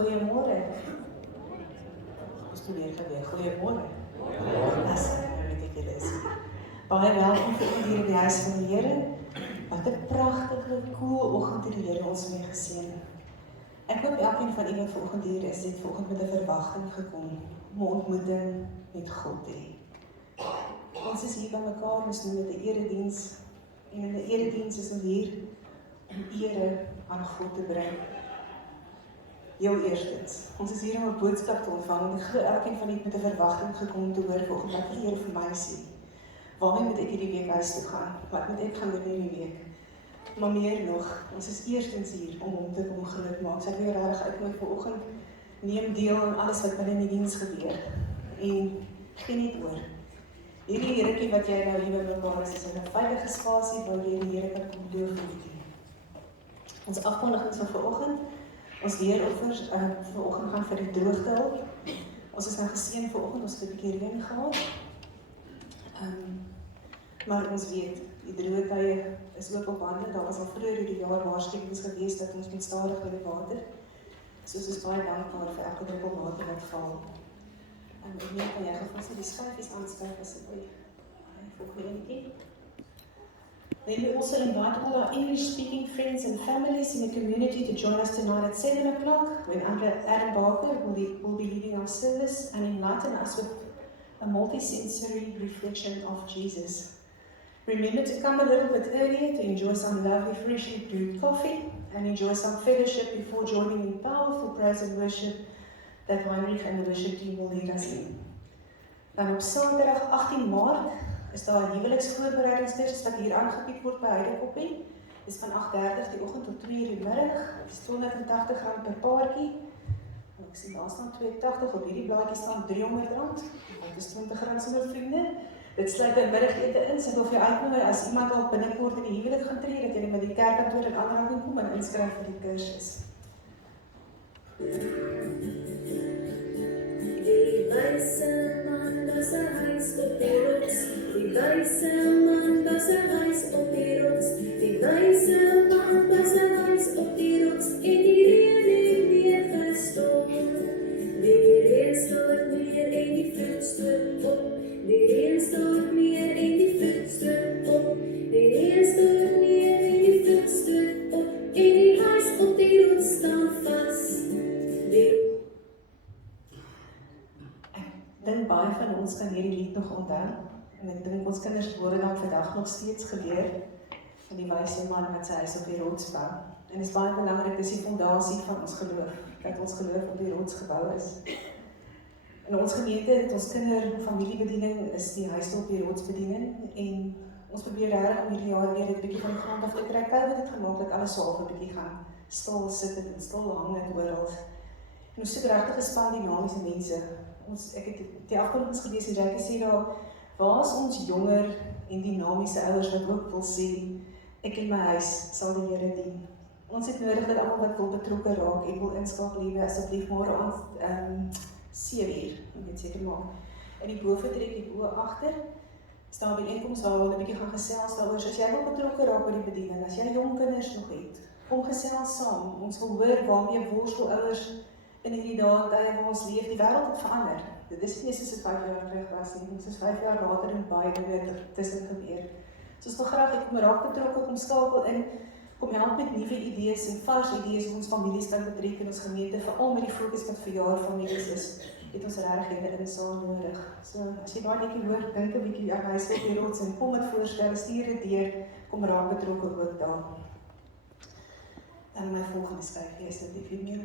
Goeiemôre. Ons doen weer geweer. Goeiemôre. Dis ridiculous. Baie welkom vir hier in die huis van die Here. Wat 'n pragtige, cool oggend het die Here ons mee geseën. Ek hoop elkeen van julle vanoggend hier is, het vanoggend met 'n verwagting gekom om 'n ontmoeting met God te hê. Ons is hier by mekaar, ons doen dit 'n erediens. En in 'n erediens is ons hier om ere aan God te bring. Heel eerstens, ons is hier om 'n boodskap te ontvang en ek glo elkeen van julle met 'n verwagting gekom om te hoor vanoggend wat die Here vir my sê. Waarmee moet ek hierdie week huis toe gaan? Wat moet ek gaan doen hierdie week? Maar meer nog, ons is eerstens hier om hom te kom groot maak. So ek wil regtig uitnooi vanoggend, neem deel aan alles wat binne in die diens gebeur. En geniet oor. Hierdie Heretjie wat jy nou hier by mekaar is 'n veilige spasie waar jy die Here kan kom loof en dien. Ons afkondigings van vanoggend, ons leeroffers vanoggend gaan vir die droogtehulp. Ons is nou geseën vanoggend, ons het 'n bietjie reën gehad. Maar ons weet, die droë tye is ook op hande. Daar was al vroeër hierdie jaar waarskuwings gewees dat ons moet stadig met die water. So ons is baie dankbaar vir elke druppel water wat val. Ek weet kan jy gevas die skyfies aanskuif asseblief. Volgende enetjie. Then we also invite all our English-speaking friends and families in the community to join us tonight at 7 o'clock when Adam Barker will be leading our service and enlighten us with a multi-sensory reflection of Jesus. Remember to come a little bit earlier to enjoy some lovely freshly brewed coffee and enjoy some fellowship before joining in powerful praise and worship that Heinrich and the worship team will lead us in. Dan op Saterdag 18 Maart is daar 'n huweliksvoorbereidingskursus wat hier aangebied word by Heidekoppie. Dis van 8:30 die oggend tot 2:00 die middag. Dit is R280 per paartjie. Ek sien daar staan R280, op hierdie blaadjie staan R300. Dit is R20 sonder vriende. Dit sluit 'n middagete in. So ek wil vir jou uitnooi as iemand al binnekort in die huwelik gaan tree, dat jy met die kerkkantoor in aanraking kom en inskryf vir die kursus. Die weiße Mann, das heißt op die rots. Die weiße Mann, das heißt op die rots. Die weiße Mann, das heißt op die rots. In die reën weer gestoord. Die reën stort meer in die voetstuk op. Die reën stort meer in die voetstuk op. Die reën stort meer in die voetstuk op. In die huis op die rots staan vast. Ek dink baie van ons kan hierdie lied nog onthou. En ek dink ons kinders hoor dit dan vandag nog steeds gebeur. Van die wyse man wat sy huis op die rots bou. En dit is baie belangrik, dis die fondasie van ons geloof. Dat ons geloof op die rots gebou is. In ons gemeente het ons familiebediening is die huis op die rots bediening. En ons probeer regtig om hierdie jaar weer 'n bietjie van die grond af te kry. COVID het gemaak dat alles so half 'n bietjie gaan stil sit en stil hang net oral. En ons soek regtig 'n span dinamiese mense. Ek het die afkondigings gelees en Jackie sê daar, waar is ons jonger en dinamiese ouers wat ook wil sê, ek en my huis sal die Here dien. Ons het nodig dat almal wat wil betrokke raak en wil inskakel liewe asseblief môre aan 7:00, ek weet seker maak. In die boefretrek die bo agter staan die inkoms waar hulle 'n bietjie gaan gesels daaroor. As jy wil betrokke raak by die bediening, as jy jong kinders nog het, kom gesels saam. Ons wil hoor waarmee worstel ouers in hierdie dae en tye waar ons leef. Die wêreld het verander. Dit is nie soos 5 jaar terug was nie. Ons is 5 jaar later en baie dinge tussen gebeur. So ons wil graag hê kom raak betrokke, kom skakel in, kom help met nuwe idees en vars idees om ons families kan betrek in ons gemeente, veral met die fokus wat verjaarfamilies is, het ons regtig hierdie insaal nodig. So as jy daai netjie hoor, dink 'n bietjie aan huis op die rots en kom met voorstelle, stuur dit deur, kom raak betrokke ook daar. Dan my volgende skryf, is dit die meer.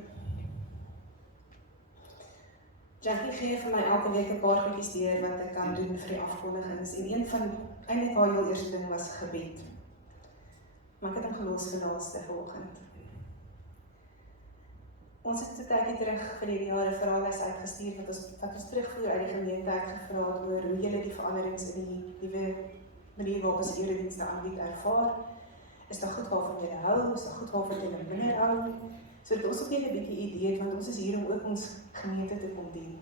Jackie gee vir my elke week 'n paar goedjies deur wat ek kan doen vir die afkondigings. En een van, eintlik haar heel eerste ding was gebed. Maar ek het hom gelos vir laaste vanoggend. Ons het 'n tydjie terug vir hierdie jaar 'n verhaallys uitgestuur wat ons terugvoer uit die gemeente gevra het oor hoe julle die veranderings in die nuwe manier waarop ons eredienste aanbied ervaar. Is daar goed waarvan julle hou? Is daar goed waarvan julle minder hou? So dat ons ook net 'n bietjie idee het, want ons is hier om ook ons gemeente te kom dien.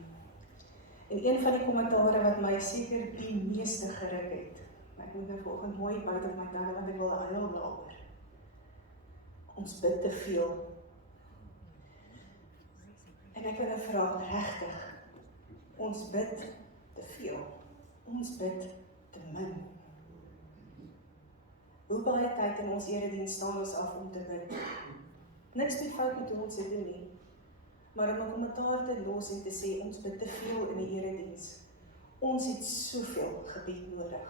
En een van die kommentare wat my seker die meeste geruk het, ek moet nou vanoggend mooi buite my tande, want ek wil huil daaroor. Ons bid te veel. En ek wil nou vra, regtig, ons bid te veel, ons bid te min. Hoe baie tyd in ons erediens staan ons af om te bid? Niks nie fout met hoe ons dit doen nie, maar om 'n kommentaar te los en te sê, ons bid te veel in die erediens. Ons het soveel gebed nodig.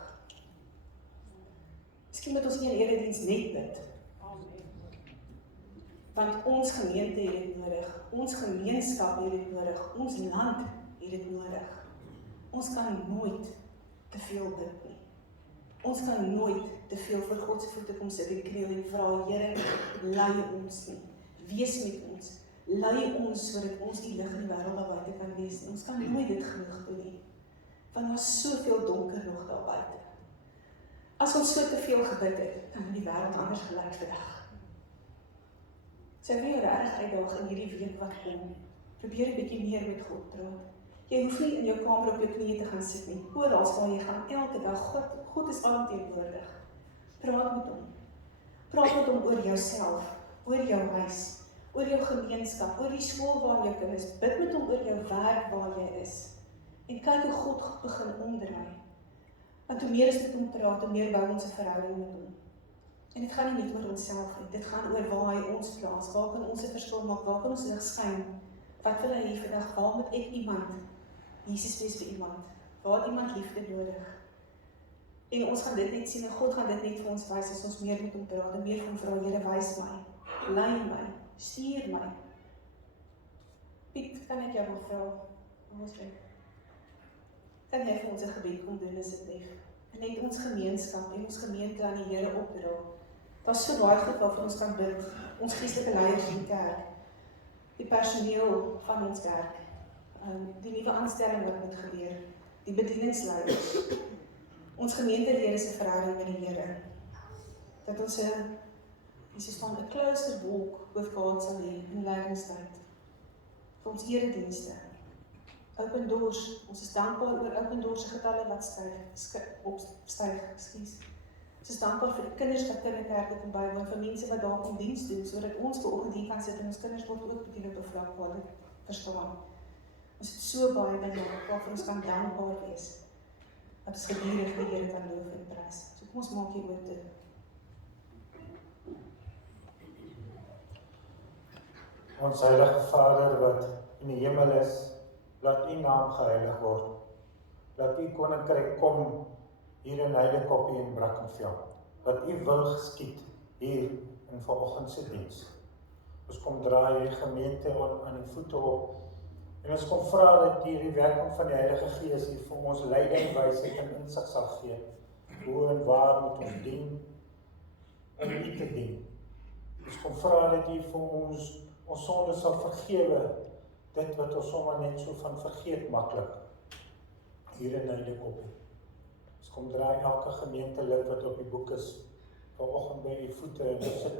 Miskien moet ons nie in erediens net bid. Want ons gemeente het dit nodig, ons gemeenskap het dit nodig, ons land het dit nodig. Ons kan nooit te veel bid nie. Ons kan nooit te veel vir God se voete kom sit en kniel en vra, Here, lei ons nie. Wees met ons. Lei ons sodat ons die lig in die wêreld daar buite kan wees. Ons kan nooit dit genoeg doen nie. Want daar is soveel donker nog daar buite. As ons so te veel gebid het, dan moet die wêreld anders gelyk vandag. Sy wil jou regtig uitdaag in hierdie week wat kom. Probeer 'n bietjie meer met God praat. Jy hoef nie in jou kamer op jou knieë te gaan sit nie. Oral waar jy gaan, elke dag, God is alomteenwoordig. Praat met hom. Praat met hom oor jouself, oor jou huis, oor jou gemeenskap, oor die skool waar jou kinders is. Bid met hom oor jou werk waar jy is. En kyk hoe God begin omdraai. Want hoe meer ons met hom praat, hoe meer bou ons 'n verhouding met hom. En dit gaan nie net oor onsself nie, dit gaan oor waar hy ons plaas, waar kan ons 'n verskil maak, waar kan ons lig skyn. Wat wil hy vandag, waar moet ek iemand, Jesus wees vir iemand, waar het iemand liefde nodig. En ons gaan dit net sien, en God gaan dit net vir ons wys, as ons meer met hom praat, en meer van vra, Here, wys my, lei my, stuur my. Piet, kan ek jou nog vra? Kan jy vir ons 'n gebed kom doen asseblief? En net ons gemeenskap en ons gemeente aan die Here opdra. Daar's so baie goed waarvan ons kan bid. Ons geestelike leiers in die kerk, die personeel van ons kerk, die nuwe aanstelling wat moet gebeur, die bedieningsleiers, ons gemeentelede se verhouding met die Here. Dat ons 'n kloosterwolk oor God sal hê in lydingstyd. Vir ons eredienste. Open Doors, ons is dankbaar oor Open Doors se getalle wat styg. Ons is dankbaar vir die kinders wat kinderkerke kom bywoon, vir mense wat daar kom diens doen, sodat ons vanoggend hier kan sit en ons kinders word ook bedien op 'n vlak waar dit verstaan. Ons het so baie dinge waarvoor ons kan dankbaar wees, dat ons gedurig die Here kan loof en prys. So kom ons maak hier oop toe. Ons heilige Vader wat in die hemel is, laat u naam geheilig word. Laat u koninkryk kom hier in Heidekoppie en Brackenfell. Laat u wil geskied hier in vanoggend se diens. Ons kom draai die gemeente aan die voete op. En ons kom vra dat u die werking van die Heilige Gees hier vir ons leiding, wysheid en insig sal gee. Hoe en waar moet ons dien om u te dien. Ons kom vra dat u vir ons sonde sal vergewe, dit wat ons sommer net so van vergeet maklik, hier in Heidekoppie. Ons kom draai elke gemeentelid wat op die boek is, vanoggend by u voete, en ons sit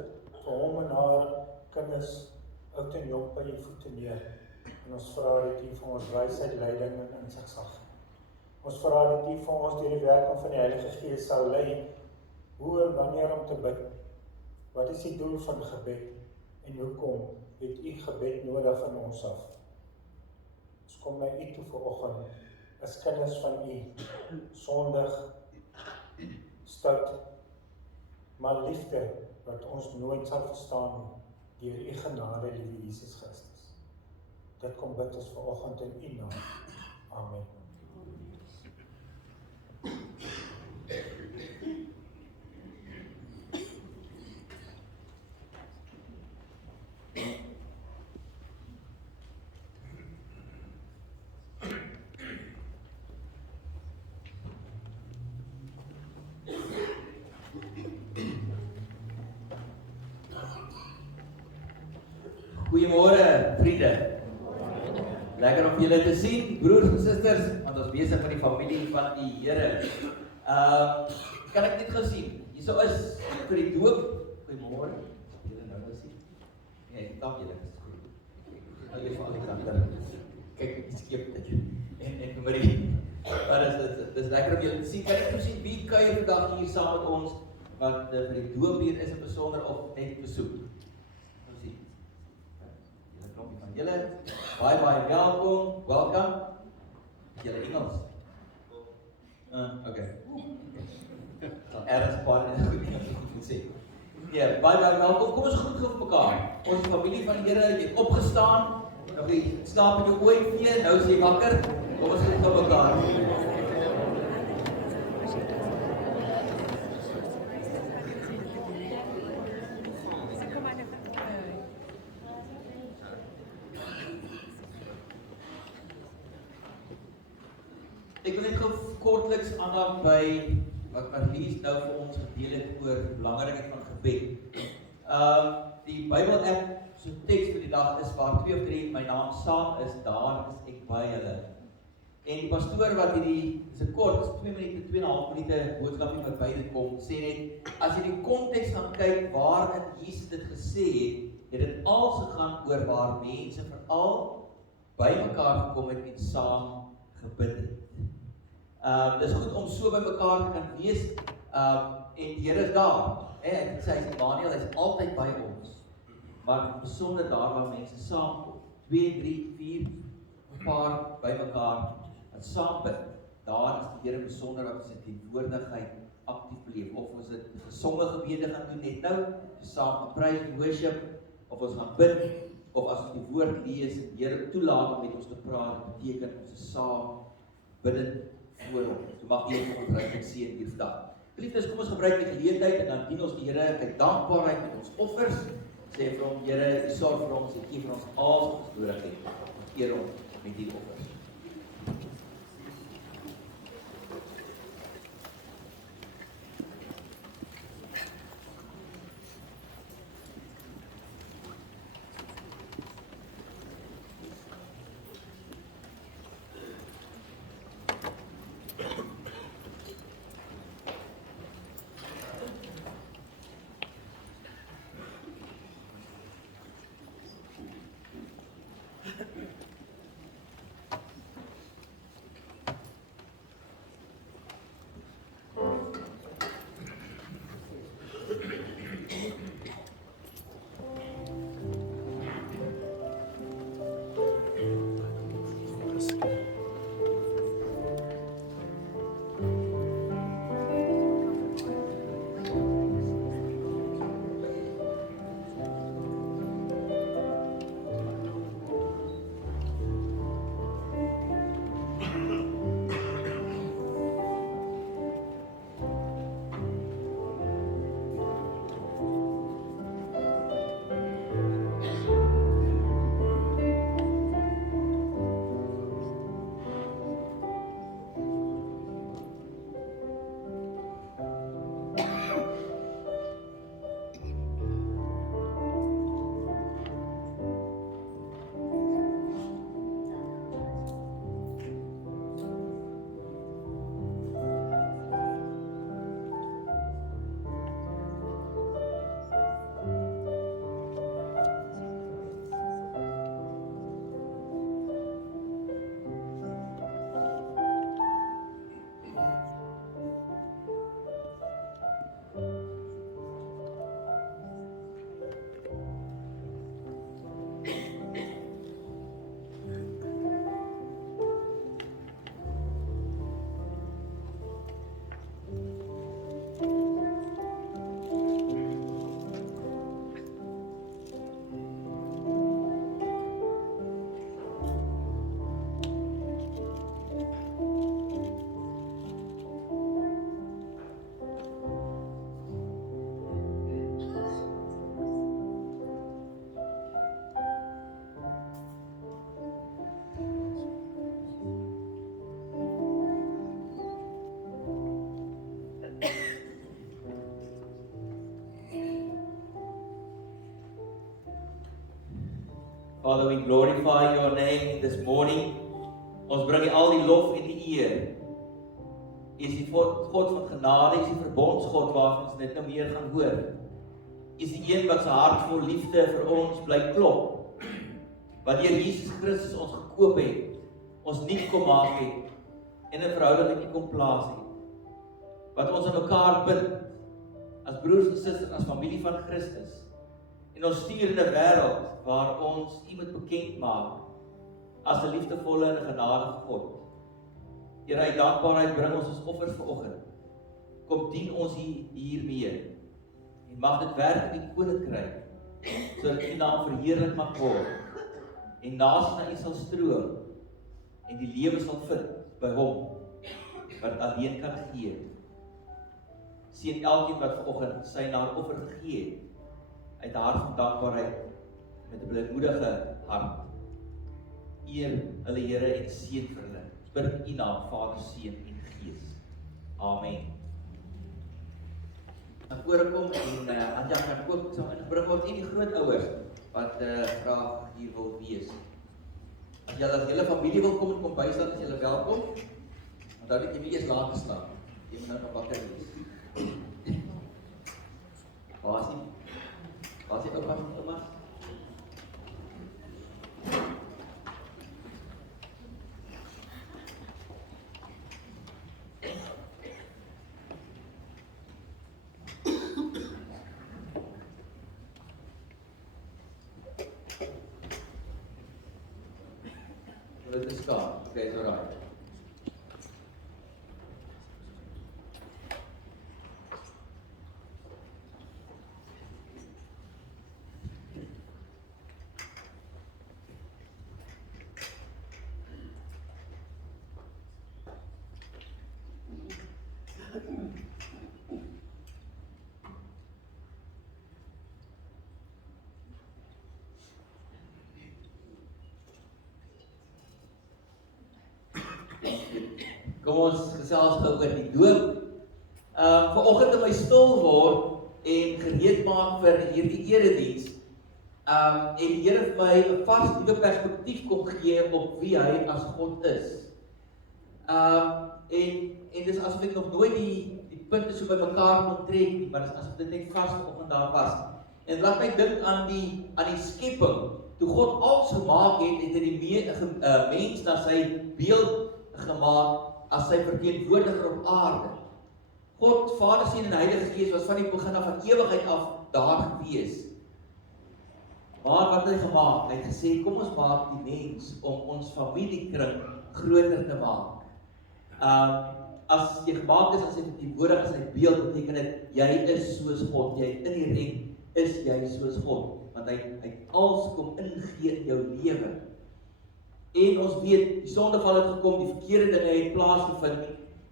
vir hom en haar kinders, oud en jong by u voete neer, en ons vra dat u vir ons wysheid, leiding en insig sal gee. Ons vra dat u vir ons deur die werking van die Heilige Gees sal lei, hoe en wanneer om te bid, wat is die doel van gebed, en hoekom het u gebed nodig van ons af. Ons kom na u toe vanoggend, as kinders van u, sondig, stout, maar liefde, wat ons nooit sal verstaan, deur u genade, liewe Jesus Christus. Dit kom bid ons vanoggend in u naam. Amen. Goeiemôre vriende. Lekker om julle te sien, broers en susters, want ons besig met die familie van die Here. Kan ek net gou sien? Hierso is vir die doop. Goeiemôre. Julle nou sien. Nee, ek dank julle. Nou jy van Alexander. Kyk, skep dit. En Marie. Maar dis lekker om julle te sien. Kan ek gou sien wie kuier vandag hier saam met ons wat vir die doop hier is, 'n besonder of net besoek? Julle, Baie welkom, welcome. Julle Engels? Okay. Ergens baie goed Engels moet sê. Ja, baie welkom. Kom ons groet vir mekaar. Ons familie van die Here het opgestaan. Nog nie slaap in jou oë nie, nou is jy wakker. Kom ons groet vir mekaar. Ek wil net kortliks aandag by wat Marlies nou vir ons gedeel het oor die belangrikheid van gebed. Die Bybel app so teks vir die dag is waar 2 of 3 my naam saam is, daar is ek by hulle. En die pastoor wat hierdie, dis 'n kort, 2 minute, 2,5 minute boodskapie verby dit kom, sê net, as jy die konteks gaan kyk waarin Jesus dit gesê het dit als gegaan oor waar mense veral by mekaar gekom het en saam gebid het. Dis goed om so by mekaar te kan wees, en die Here is daar. Ek sê, Daniel is altyd by ons, maar besonder daar waar mense saamkom, 2, 3, 4, 'n paar by mekaar, wat saam bid, daar is die Here besonder wat ons in die teenwoordigheid aktief beleef, of ons dit gesonge gebede gaan doen net nou, saam gaan praise en worship, of ons gaan bid, of as ons die woord lees en die Here toelaat om met ons te praat, beteken ons is saam bidend voor hom. So mag die Here ons ryklik seën hier vandag. Geliefdes, kom ons gebruik die geleentheid en dan dien ons die Here uit dankbaarheid met ons offers. Sê vir hom, Here, U sorg vir ons, U gee vir ons alles wat ons nodig het. Ons eer hom met die offers. Father, we glorify your name this morning. Ons bring al die lof en die eer. U is die God van genade, U is die verbondsgod waarvan ons net nou meer gaan hoor. U is die een wat sy hart vol liefde vir ons bly klop. Wat deur Jesus Christus ons gekoop het, ons nuut kom maak het en 'n verhouding met U kom plaas het. Wat ons aan mekaar bind as broers en susters, as familie van Christus. En ons stuur in 'n wêreld waar ons U moet bekend maak as 'n liefdevolle en genadige God. Here, uit dankbaarheid bring ons offers vanoggend. Kom dien ons hiermee. En mag dit werk in die koninkryk, sodat U naam verheerlik mag word. En nasies na U sal stroom, en die lewe sal vind by Hom, wat alleen kan gee. Seën elkeen wat vanoggend sy offer gegee het, uit 'n hart van dankbaarheid, met 'n blymoedige hart. Eer hulle Here en seën vir hulle. Ons bid in U naam, Vader, Seun en Gees. Amen. Dan voorkom en Anja kan ook saam ingebring word en die grootouers wat graag hier wil wees. As julle as hele familie wil kom en kom bystaan, is julle welkom. Onthou dat jy nie eers laat geslaap. Jy moet nou nog wakker wees. Waar is die oupas en oumas? Dit is klaar. Okay, it's alright. Kom ons gesels gou oor die doop. Vanoggend in my stil word en gereed maak vir hierdie erediens. En die Here vir my 'n vars nuwe perspektief kom gee op wie hy as God is. En dis asof ek nog nooit die punte so bymekaar kon trek nie, maar dis asof dit net vars vanoggend daar was. En laat my dink aan die skepping. Toe God alles gemaak het, het hy die mens na sy beeld gemaak as sy verteenwoordiger op aarde. God, Vader, Seun en Heilige Gees was van die begin af, van ewigheid af daar gewees. Maar wat het hy gemaak? Hy het gesê, kom ons maak die mens om ons familiekring groter te maak. As jy gemaak is as jy verteenwoordiger sy beeld, beteken dit, jy is soos God, jy inherent is jy soos God, want hy alles kom ingee in jou lewe. En ons weet, die sondeval het gekom, die verkeerde dinge het plaasgevind,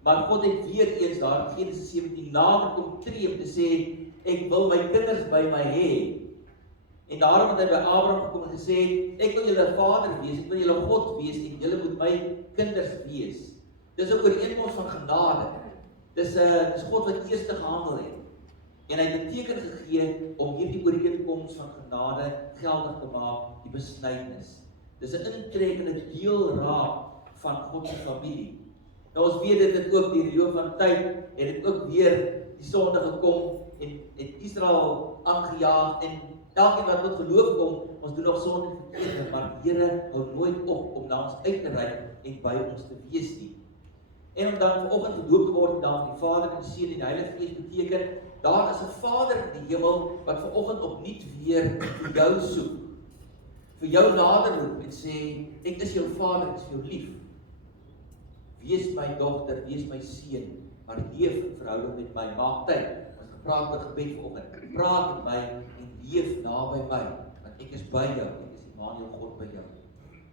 maar God het weer eens daar in Genesis 17 nader kom tree om te sê, ek wil my kinders by my hê. En daarom het hy by Abraham gekom en gesê, ek wil julle vader wees, ek wil julle God wees, en julle moet my kinders wees. Dis 'n ooreenkoms van genade. Dis God wat eers gehandel het. En hy het 'n teken gegee om hierdie ooreenkoms van genade geldig te maak, die besnydenis. Dis 'n intrekkende deel raak van God se familie. Nou ons weet dit het ook die loop van tyd, het dit ook weer die sonde gekom en het Israel aangejaag en elkeen wat tot geloof kom, ons doen nog sonde verkeerd, maar die Here hou nooit op om na ons uit te reik en by ons te wees nie. En om dan vanoggend gedoop te word dan die Vader en die Seun en die Heilige Gees beteken, daar is 'n Vader in die hemel wat vanoggend opnuut weer vir jou soek. Vir jou nader roep en sê, ek is jou Vader, ek is vir jou lief. Wees my dogter, wees my seun, maar leef in verhouding met my. Maak tyd, ons gepraat oor gebed vanoggend. Praat met my en leef naby my, want ek is by jou, ek is Immanuel, God by jou.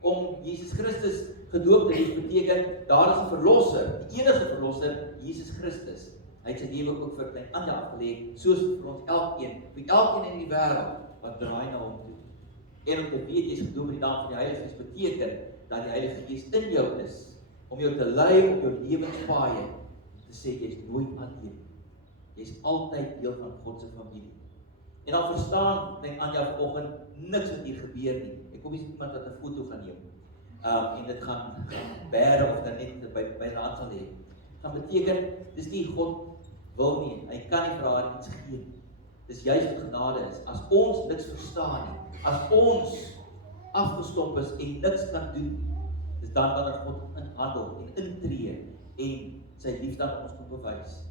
Om Jesus Christus gedoop te wees beteken, daar is 'n verlosser, die enige verlosser, Jesus Christus. Hy het sy lewe ook vir klein Anja afgelê, soos vir ons elkeen, vir elkeen in die wêreld wat draai na hom toe. En om te weet jy is gedoop in die naam van die Heilige Gees beteken dat die Heilige Gees in jou is om jou te lei op jou lewenspaaie te sê jy is nooit alleen. Jy is altyd deel van God se familie. En dan verstaan net Anja vanoggend niks wat hier gebeur nie. Ek kom nie iemand wat 'n foto gaan neem. En dit gaan bære of dan net by die hand sal lê. Gaan beteken dis nie God wil nie. Hy kan nie vir haar iets gee nie. Dis juist wat genade is. As ons niks verstaan nie, as ons afgestomp is en niks kan doen, dis dan wanneer God inhandel en intree en sy liefde aan ons kom bewys.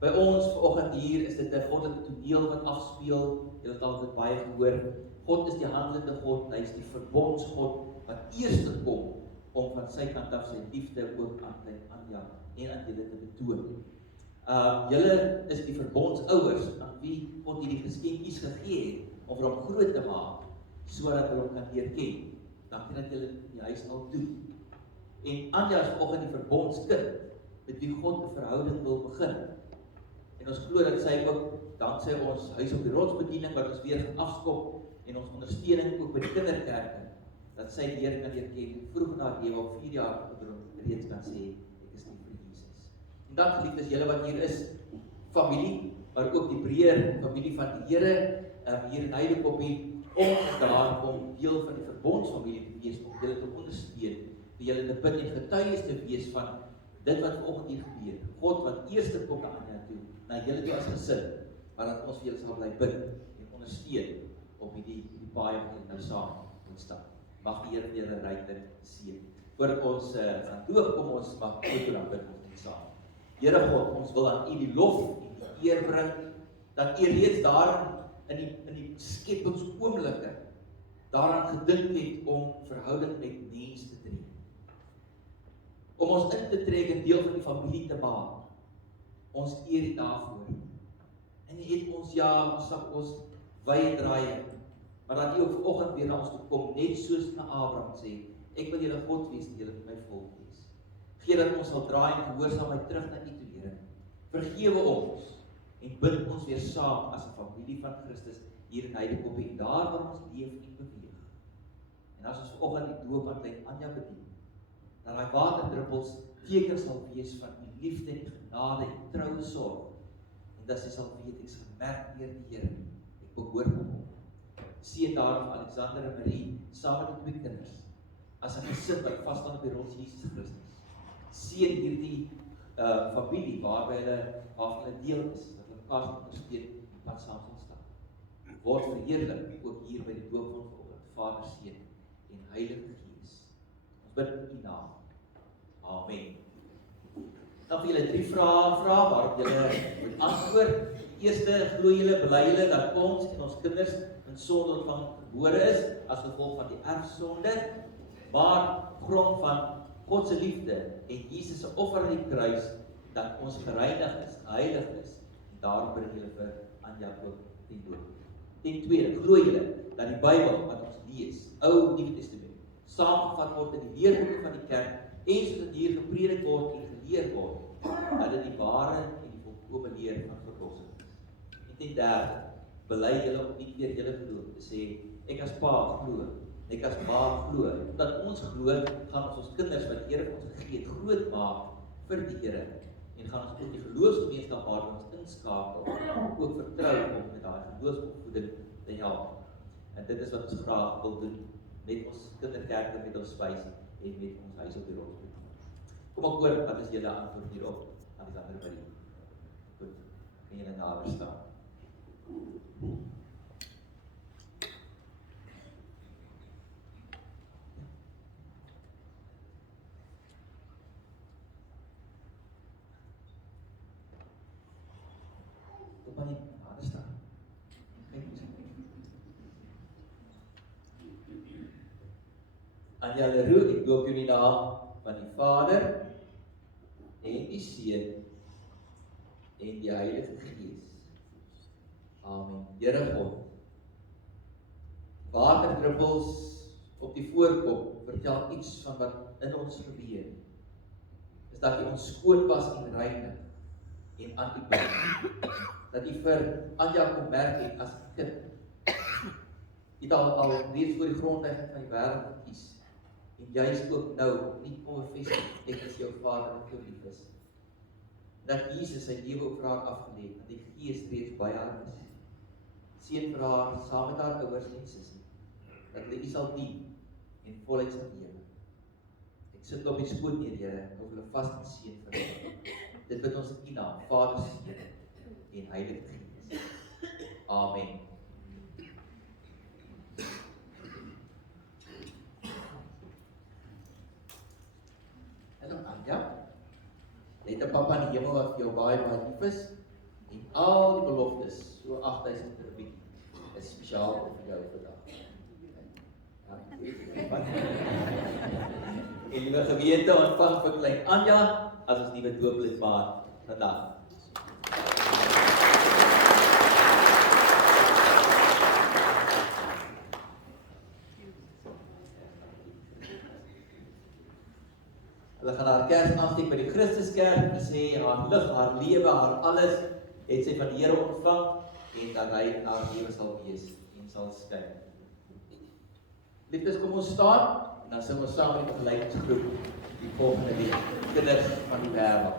By ons vanoggend hier is dit 'n goddelike toneel wat afspeel. Julle het al dit baie gehoor. God is die handelende God, hy is die verbondsgod, wat eerste kom om van sy kant af sy liefde ook aan klein Anja en aan julle te betoon. Julle is die verbondsouers aan wie God hierdie geskenkies gegee het om vir hom groot te maak, sodat hulle hom kan leer ken. Dankie dat julle die huis al doen. En Anja is vanoggend die verbondskind met wie God 'n verhouding wil begin. En ons glo dat sy ook, danksy ons huis op die rotsbediening wat ons weer gaan afskop en ons ondersteuning ook by die kinderkerke, dat sy die Here kan leer ken, vroeg in haar lewe op 4 jaar ouderdom reeds kan sê, ek is lief vir Jesus. En dan geliefdes, julle wat hier is, familie, maar ook die breër familie van die Here, hier in Heidekoppie, om deel van die verbondsfamilie te wees, om julle te ondersteun, vir julle te bid en getuies te wees van dit wat vanoggend hier gebeur. God wat eerste kom na Anja toe, na julle toe as gesin, maar dat ons vir julle sal bly bid en ondersteun op hierdie paai wat julle nou saam moet stap. Mag die Here julle ryklik seën. Voordat ons gaan doop, kom ons mag toe dan bid ons net saam. Here God, ons wil aan U die lof en die eer bring dat U reeds daar in die skepingsoomblikke daaraan gedink het om verhouding met mense te tree. Om ons in te trek en deel van die familie te maak. Ons eer U daarvoor. En U het ons ons wye draaie, maar dat U ook vanoggend weer na ons toe kom, net soos na Abraham sê, ek wil julle God wees en julle my volk wees. Gee dat ons sal draai en gehoorsaamheid terug na U toe, Here. Vergewe ons en bind ons weer saam as 'n familie van Christus hier in Heidekoppie en daar waar ons leef en beweeg. En as ons vanoggend die doop aan klein Anja bedien, dat daai waterdruppels teken sal wees van U liefde en genade en troue sorg. En dat sy sal weet, ek is gemerk deur die Here. Ek behoort aan Hom. Seën daarom Alexander en Marie saam met die 2 kinders as 'n gesin wat vasstaan op die rots Jesus Christus. Seën hierdie familie waarby hulle deel is, dat hulle mekaar sal ondersteun en pad saam sal stap. Word verheerlik ook hier by die doop van vanoggend, Vader, Seun en Heilige Gees. Ons bid in U naam. Amen. Dan vir julle 3 vrae waarop julle moet antwoord. Die eerste, glo julle, bely julle dat ons en ons kinders in sonde ontvang gebore is as gevolg van die erfsonde, maar grond van God se liefde en Jesus se offer aan die kruis, dat ons gereinig is, geheilig is, en daarom bring julle vir Anja ook ten doop. Ten tweede, glo julle dat die Bybel wat ons lees, Ou en Nuwe Testament, saamgevat word in die leerboeke van die kerk en soos dit hier gepredik word en geleer word, dat dit die ware en die volkome leer van verlossing is. En ten derde, bely julle op nie weer julle geloof te sê, ek as pa glo, ek as ma glo, dat ons glo, gaan ons kinders wat die Here vir ons gegee het, groot maak vir die Here, en gaan ons ook die geloofsgemeenskap waar ons inskakel, ook vertrou om met daai geloofsopvoeding te help. En dit is wat ons graag wil doen, met ons kinderkerke, met ons wys en met ons huis op die rots. Kom ek hoor, wat is julle antwoord hierop, Alexander Marie? Goed, kan julle nader staan. Kom maar hier, nader staan. Kijk eens. Anja Leroux, ek doop jou in die naam van die Vader en die Seun en die Heilige Gees. Amen. Here God, waterdruppels op die voorkop vertel iets van wat in ons gebeur. Is dat U ons skoon was en reinig en aan U bid. Dat U vir Anja kom merk het as 'n kind. U het al reeds voor die grondlegging van die wêreld gekies. En juist ook nou nie kom bevestig, ek is jou Vader wat jou lief is. Dat Jesus sy lewe op vir haar afgelê het, dat die Gees reeds by haar is. Seën vir haar saam met haar ouers en sussie, dat hulle U sal dien en voluit sal lewe. Ek sit op die skoot neer, Here, hou hulle vas en seën vir hulle. Dit bid ons in U naam, Vader, Seun en Heilige Gees. Amen. Ja, jy het 'n Papa in die hemel wat vir jou baie lief is en al die beloftes, so 8000 terbied, is spesiaal vir jou vandag. Ja. En julle gemeente ontvang vir klein Anja as ons nuwe dooplidmaat vandag. Hulle gaan haar kers aansteek by die Christuskerk en sê haar lig, haar lewe, haar alles het sy van die Here ontvang en dat hy in haar lewe sal wees en sal skyn. Liefdes, kom ons staan en dan sing ons saam met die begeleidingsgroep die volgende lied, Kinders van die Wêreld.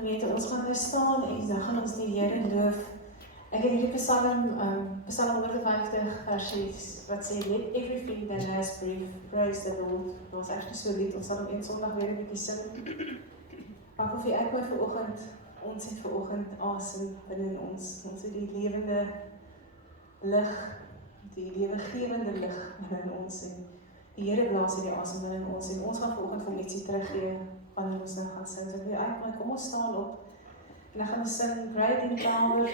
Gemeente, ons gaan nou staan en dan gaan ons die Here loof. Ek het hierdie Psalm 150 vers 6 wat sê, let everything that has breath, praise the Lord. Dit was actually so lied, ons sal hom een Sondag weer 'n bietjie sing. Maar of jy ek my vanoggend, ons het vanoggend asem binne in ons. Ons het die lewende lig, die lewegewende lig binne in ons en die Here blaas hierdie asem binne in ons en ons gaan vanoggend vir hom ietsie teruggee wanneer ons nou gaan sing. So wie uitmaak, kom ons staan op en dan gaan ons sing Great in Power.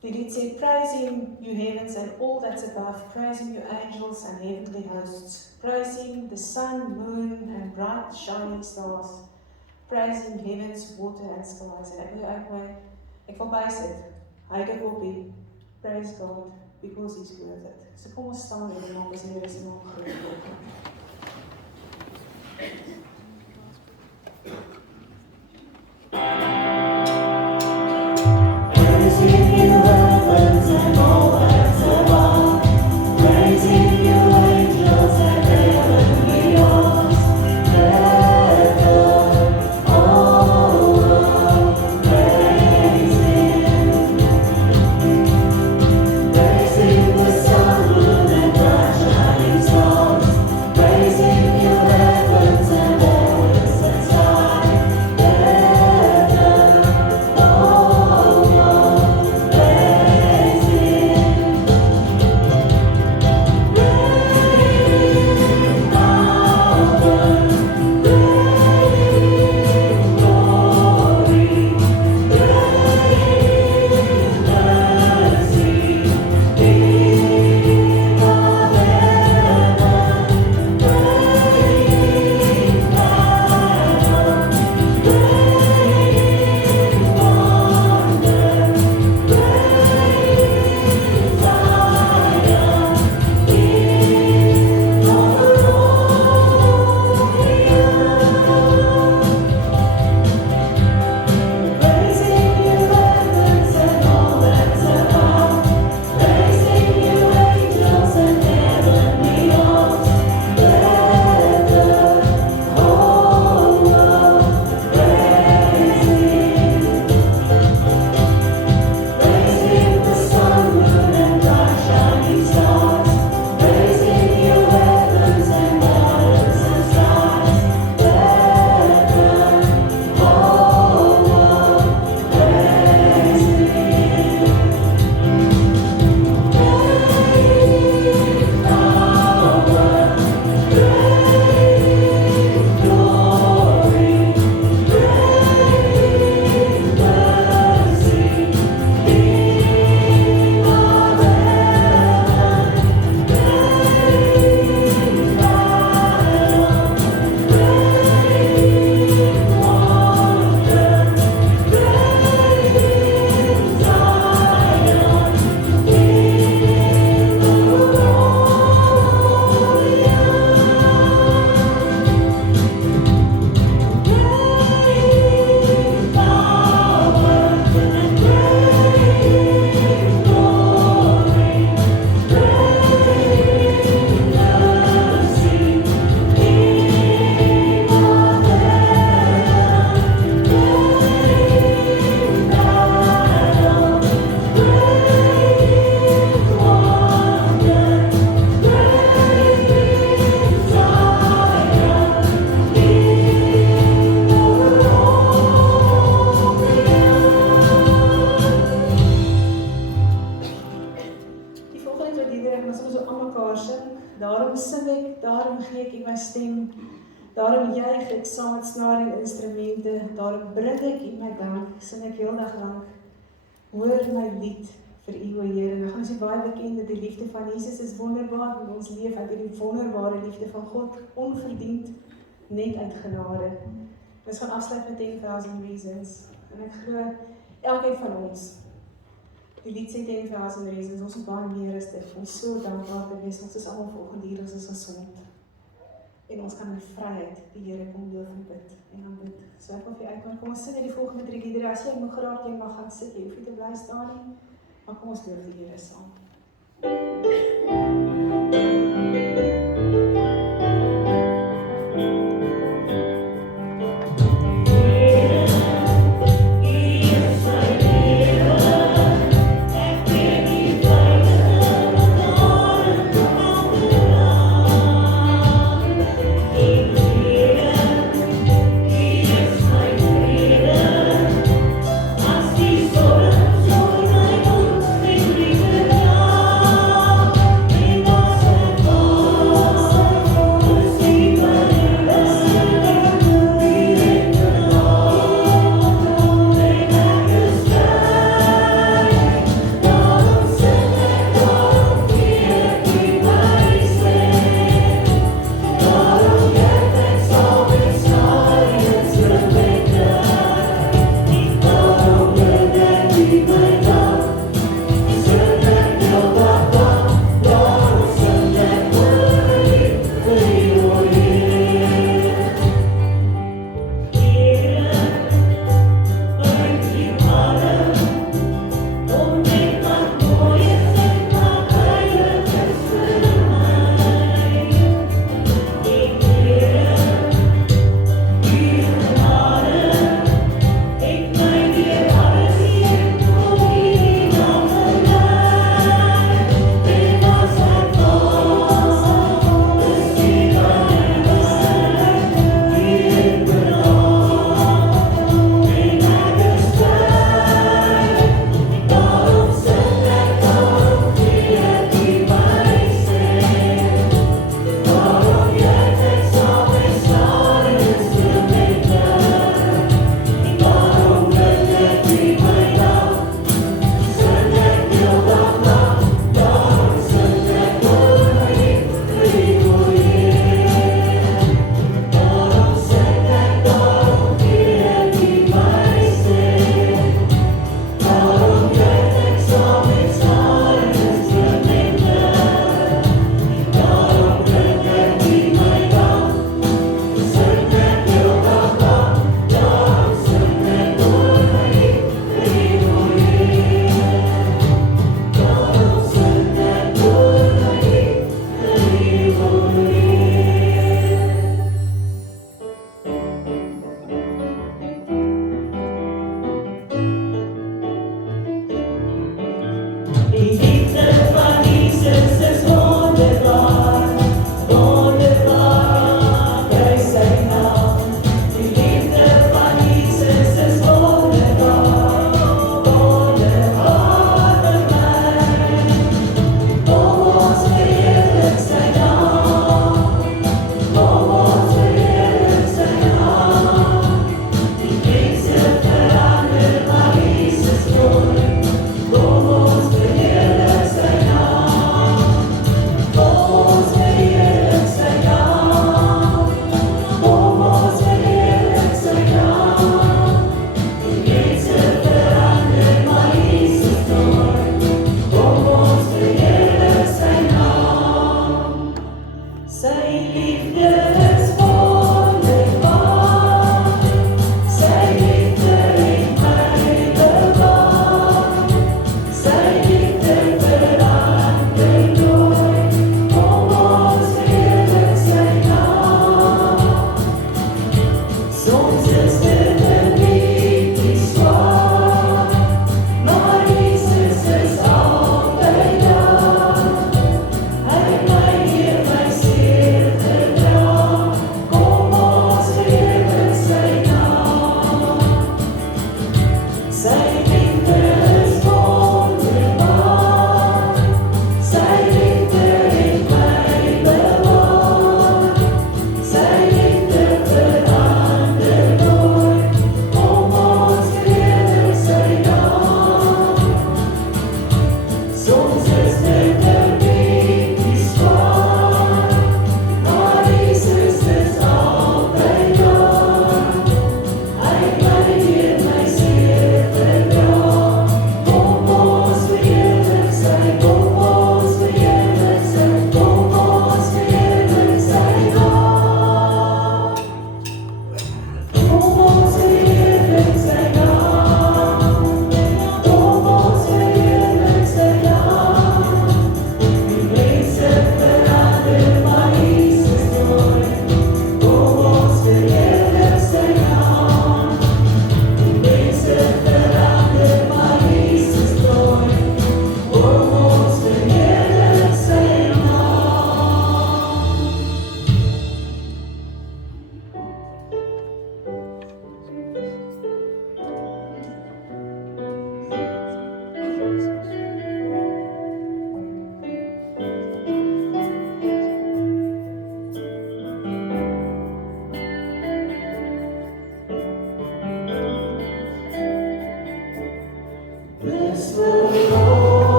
Die lied sê, praise him, you heavens and all that's above, praise him, you angels and heavenly hosts, praise him, the sun, moon and bright shining stars, praise him, heavens, water and skies. En ek wil uitmaak, ek wil bysit, heilig op hom, praise God, because he's worth it. So kom ons staan en maak ons Here se naam groot. Praise him, the sun, moon, and bright altyd vir iedereen, ons moet so aan mekaar sing. Daarom sing ek, daarom gee ek my stem. Daarom juig ek saam met snaar en instrumente. Daarom bring ek U my dank, sing ek heel dag lank. Hoor my lied vir U, o Here. En dan gaan ons baie bekend dat die liefde van Jesus is wonderbaar, want ons leef uit die wonderbare liefde van God, onverdiend, net uit genade. Ons gaan afsluit met 10,000 Reasons. En ek glo, elkeen van ons, die lied sê 10,000 Reasons, ons is baie meer as dit. Ons so dankbaar te wees, ons is allemaal volgende hier, ons is gesond. En ons kan in vryheid die Here kom deel van bid en aanbid. So ek wil vir uitkom, kom ons sing in die volgende 3 liedere, as jy moet geraak, jy mag gaan sit, jy hoef nie te bly staan nie, maar kom ons deel die Here saam. As die zon, zo mijn ogen in liefde.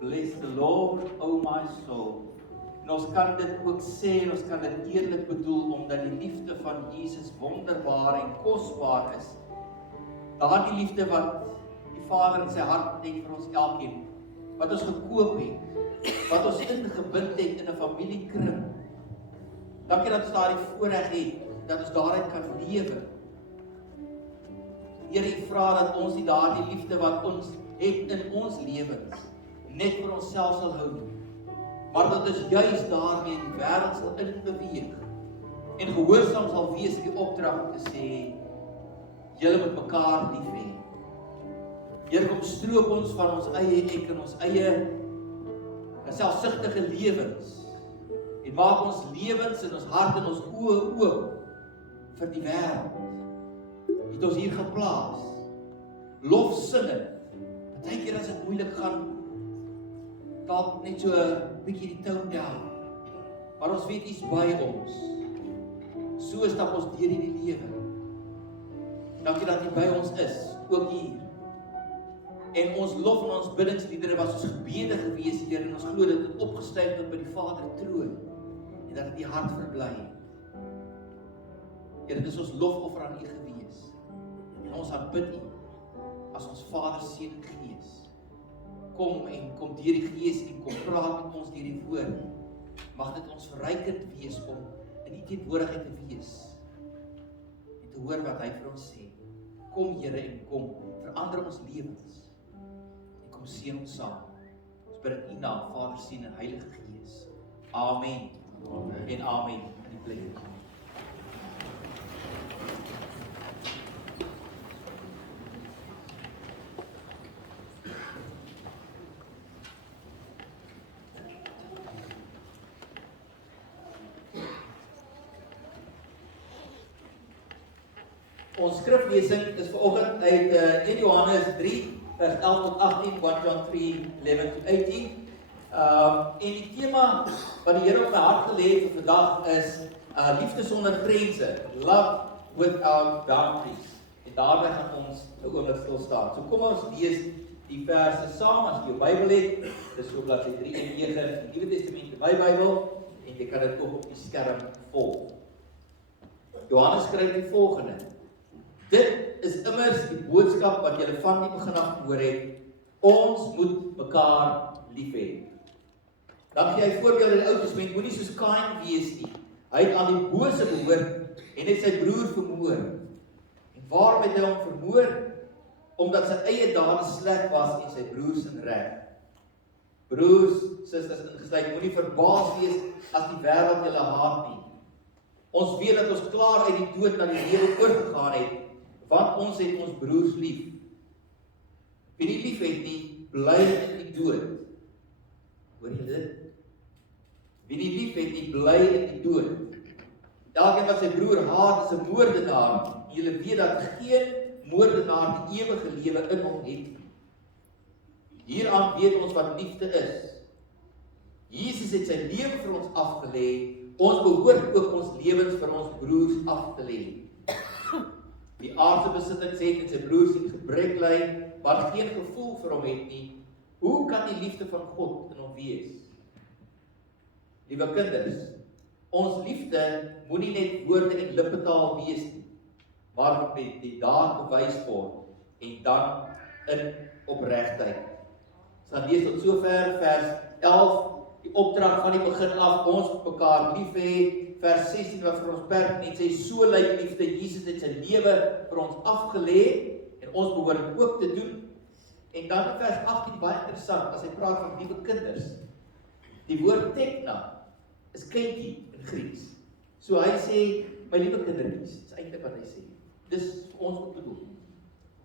bless the Lord, O my soul. En ons kan dit ook sê, en ons kan dit eerlik bedoel, omdat die liefde van Jesus wonderbaar en kosbaar is. Daardie liefde wat die Vader in sy hart het vir ons elkeen, wat ons gekoop het, wat ons ingebind het in 'n familiekring. Dankie dat ons daardie voorreg het, dat ons daaruit kan lewe. Here, ek vra dat ons nie daardie liefde wat ons het in ons lewens net vir onsself sal hou nie, maar dat ons juis daarmee in die wêreld sal inbeweeg en gehoorsaam sal wees die opdrag om te sê, julle moet mekaar lief hê. Here, kom stroop ons van ons eie ek en ons eie selfsugtige lewens en maak ons lewens en ons hart en ons oë oop vir die wêreld. Het ons hier geplaas, lof singend. Partykeer as dit moeilik gaan, dalk net so 'n bietjie die tone down. Maar ons weet iets by ons. So stap ons deur hierdie lewe. Dankie dat U by ons is, ook hier. En ons lof en ons biddingsliedere was ons gebede gewees, Here, en ons glo dat dit opgestyg het by die Vader troon en dat dit U hart verbly. Here, dit is ons lofoffer aan U gewees. En ons aanbid U as ons Vader, Seun en Gees. Kom deur die Gees en kom praat met ons deur die woord. Mag dit ons verrykend wees om in U teenwoordigheid te wees en te hoor wat Hy vir ons sê. Kom Here en kom, verander ons lewens en kom seën ons saam. Ons bid in U naam, Vader, Seun en Heilige Gees. Amen. En amen. In die plek. Ons skriflesing is vanoggend uit 1 Johannes 3 vers 11 tot 18, 1 John 3, 11 to 18. En die tema wat die Here op my hart gelê het vir vandag is liefde sonder grense, love without boundaries. En daarby gaan ons 'n oomblik stil staan. So kom ons lees die verse saam as jy jou Bybel het. Dis so bladsy 319 in die Nuwe Testament, my Bybel, en jy kan dit ook op die skerm volg. Johannes skryf die volgende: Dit is immers die boodskap wat julle van die begin af gehoor het. Ons moet mekaar lief hê. Dan gee hy voorbeelde in die Ou Testament, moenie soos Kain wees nie. Hy het aan die bose behoort en het sy broer vermoor. En waarom het hy hom vermoor? Omdat sy eie dade sleg was en sy broer se reg. Broers, susters ingesluit, moenie verbaas wees as die wêreld julle haat nie. Ons weet dat ons klaar uit die dood na die lewe oorgegaan het, want ons het ons broers lief. Wie nie lief het nie, bly in die dood. Hoor jy dit? Wie nie lief het nie, bly in die dood. Elkeen wat sy broer haat, is 'n moordenaar. Julle weet dat geen moordenaar die ewige lewe in hom het. Hieraan weet ons wat liefde is. Jesus het sy lewe vir ons afgelê. Ons behoort ook ons lewens vir ons broers af te lê. Die aardse besittings het en sy broers in gebrek ly, maar geen gevoel vir hom het nie. Hoe kan die liefde van God in hom wees? Liewe kinders, ons liefde moenie net woorde en lippetaal wees nie, maar moet met die daad bewys word en dan in opregtheid. Ons gaan lees tot sover vers 11, die opdrag van die begin af, ons moet mekaar lief hê. Vers 16 wat vir ons perk net sê, so lyk liefde, Jesus het sy lewe vir ons afgelê en ons behoort dit ook te doen. En dan in vers 18, baie interessant, as hy praat van liewe kinders. Die woord tekna is kindjie in Grieks. So hy sê, my liewe kindertjies, is eintlik wat hy sê. Dis vir ons ook bedoel.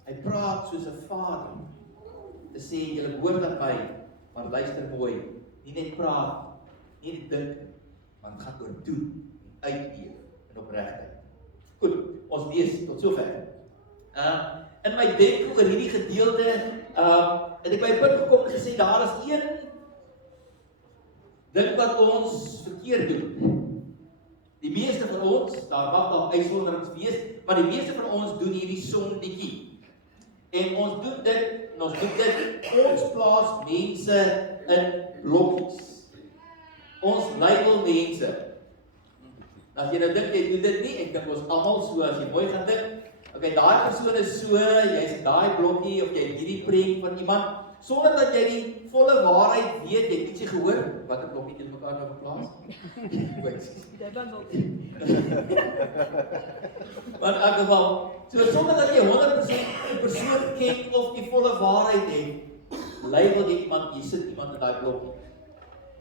Hy praat soos 'n vader, te sê, julle behoort aan my, maar luister mooi, nie net praat, nie net dink, maar het gaan oor doen en uitleef en opregtheid. Goed, ons lees tot sover. In my denke oor hierdie gedeelte, het ek by 'n punt gekom en gesê, daar is een ding wat ons verkeerd doen. Die meeste van ons, daar mag daar uitsonderings wees, maar die meeste van ons doen hierdie sondetjie. En ons doen dit en ons doen dit, ons plaas mense in blokkies. Ons label mense. As jy nou dink, jy doen dit nie, ek dink ons almal so, as jy mooi gaan dink, okay, daai persoon is so, jy is in daai blokkie, of jy het hierdie prentjie van iemand, sonder dat jy die volle waarheid weet, jy het iets gehoor, wat 'n blokkie teen mekaar nou geplaas? Maar in elk geval, so sonder dat jy 100% die persoon ken of die volle waarheid het, label jy iemand, jy sit iemand in daai blokkie.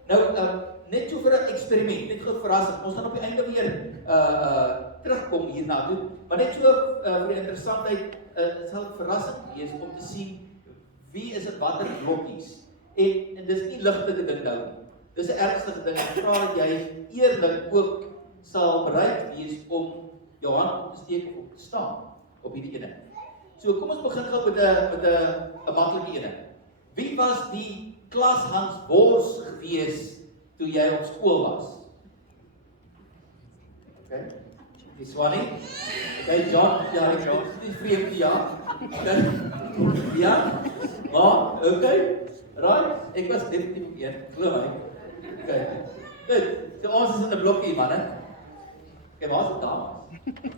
Nou, net so vir 'n eksperiment, net gou verrassing, ons gaan op die einde weer terugkom hierna toe, maar net so vir die interessantheid, sal verrassing wees om te sien wie is in watter blokkies. En dis nie ligte ding nou. Dis 'n ernstige ding. Ek vra dat jy eerlik ook sal bereid wees om jou hand op te steek of op te staan op hierdie ene. So kom ons begin gou met 'n maklike ene. Wie was die klas Hans Bors gewees toe jy op skool was? Okay. Die Swannie? Okay, John, ja, ek is nie vreemd, ja. Okay. Ja? Maar, okay. Right? Ek was definitief een, glo my. Okay. Goed, so ons is in 'n blokkie, manne. Okay, waar is die dames?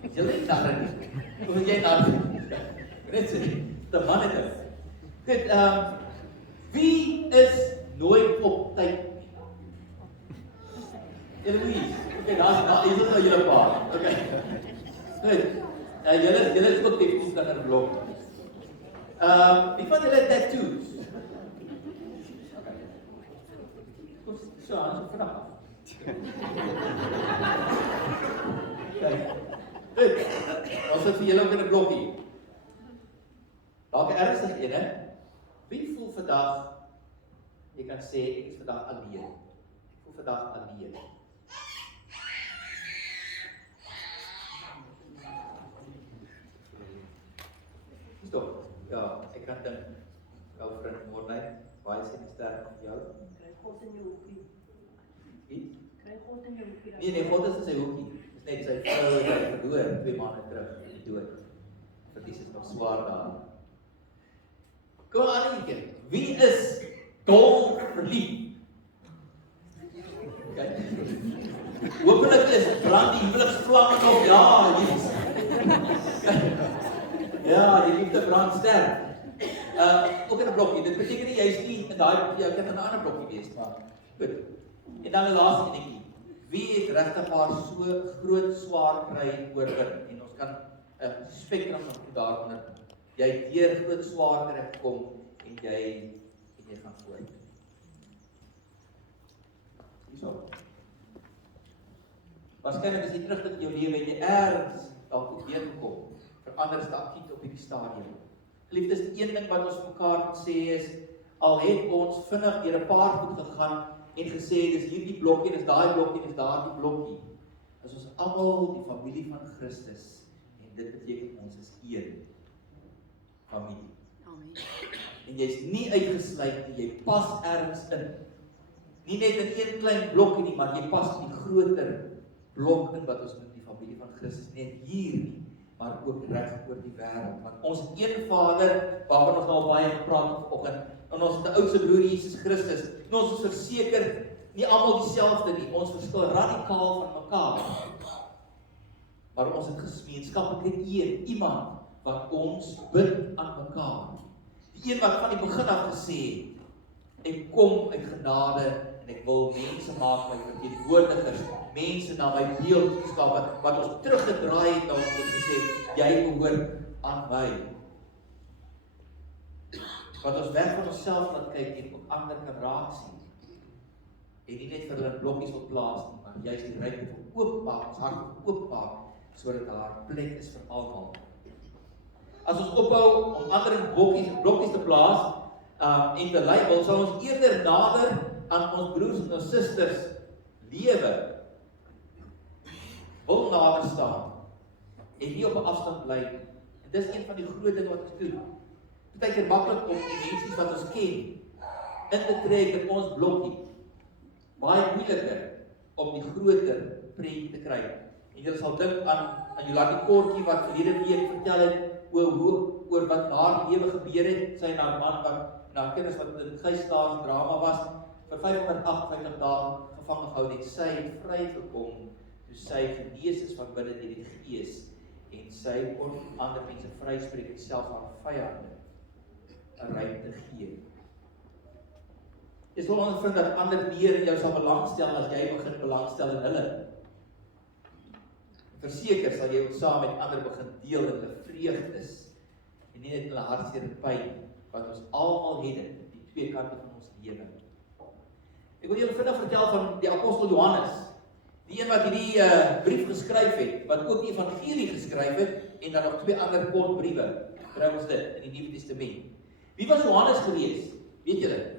Is julle nie daar nie? Hoe is jy daar? Net so, die manne nou. Goed, wie is nooit op tyd nie? Eloise, okay, daar is nou julle paar. Okay. Goed, julle is ook definitief in 'n blok. Wie van julle tattoos? So, ons vanaf. Goed, ons het vir julle ook in 'n blokkie. Dalk 'n ernstige ene. Wie voel vandag, jy kan sê, ek is vandag alleen. Ek voel vandag alleen. Stop. Ja, ek kan dink, jou vriend Morney, baie sien sterk op jou. Kry God in jou hoekie. Wie? Kry God in jou hoekie. Nee, God is in sy hoekie. Dis net sy vrou het hy verloor 2 maande terug in die dood. Verlies is nog swaar daar. Kom aan die keer. Wie is dol verlief? Okay. Hoopelik is brand die huweliksvlamme nog, ja, Jesus. Ja, die liefde brand sterk. Ook in 'n blokkie. Dit beteken nie jy is nie in daai jy kan in 'n ander blokkie wees, maar goed. En dan 'n laaste enetjie. Wie het regtig maar so groot swaar kry oorwin en ons kan 'n spektrum nog daaronder. Jy het deur groot swaar kry gekom en jy gaan voort. Hierso. Waarskynlik as jy terugdink in jou lewe en jy ergens dalk weer gekom. Verander is akuut op hierdie stadium. Geliefdes, die een ding wat ons mekaar moet sê is, al het ons vinnig deur 'n paar goed gegaan en gesê, dis hierdie blokkie, dis daai blokkie, dis daardie blokkie, is ons almal die familie van Christus, en dit beteken ons is een familie. Amen. En jy's nie uitgesluit nie, jy pas ergens in. Nie net in een klein blokkie nie, maar jy pas in die groter blok in wat ons noem die familie van Christus, net hier nie, maar ook reg oor die wêreld. Want ons het een Vader, waarvan ons nou al baie gepraat het vanoggend, en ons het 'n oudste broer Jesus Christus. En ons is verseker nie almal dieselfde nie. Ons verskil radikaal van mekaar. Maar ons het gemeenskaplik net iemand wat ons bind aan mekaar. Die een wat van die begin af gesê het, ek kom uit genade en ek wil mense maak my verteenwoordigers, mense na my beeld geskaap wat ons teruggedraai het na ons het gesê, jy behoort aan my. Wat ons weg van onsself laat kyk en op ander kan raak sien. En nie net vir hulle blokkies wil plaas nie, maar juist die ruimte wil oopmaak, ons hart wil oopmaak, sodat daar plek is vir almal. As ons ophou om ander in blokkies te plaas en te label, sal ons eerder nader aan ons broers en ons susters lewe, wil nader staan en nie op 'n afstand bly nie. En dis een van die groot dinge wat ons doen. Partykeer maklik om die mense wat ons ken in te trek in ons blokkie. Baie moeiliker om die groter prentjie te kry. En jy sal dink aan Jolande Kortjie wat verlede week vertel het oor wat haar lewe gebeur het, sy en haar man wat na kinders wat in Gijslaars drama was, vir 558 dae gevangen gehou het, sy het vrygekom, toe sy genees is van binne deur die Gees, en sy kon ander mense vryspreek en selfs haar vyande 'n ruimte gee. Jy sal ondervind dat ander meer in jou sal belangstel as jy begin belangstel in hulle. Verseker sal jy ook saam met ander begin deel in hulle vreugdes en nie net in hulle hartseer en pyn wat ons almal het, die twee kante van ons lewe. Ek wil julle vinnig vertel van die apostel Johannes, die een wat hierdie brief geskryf het, wat ook die evangelie geskryf het en dan nog 2 ander kort briewe, kry ons dit in die Nuwe Testament. Wie was Johannes gewees? Weet julle?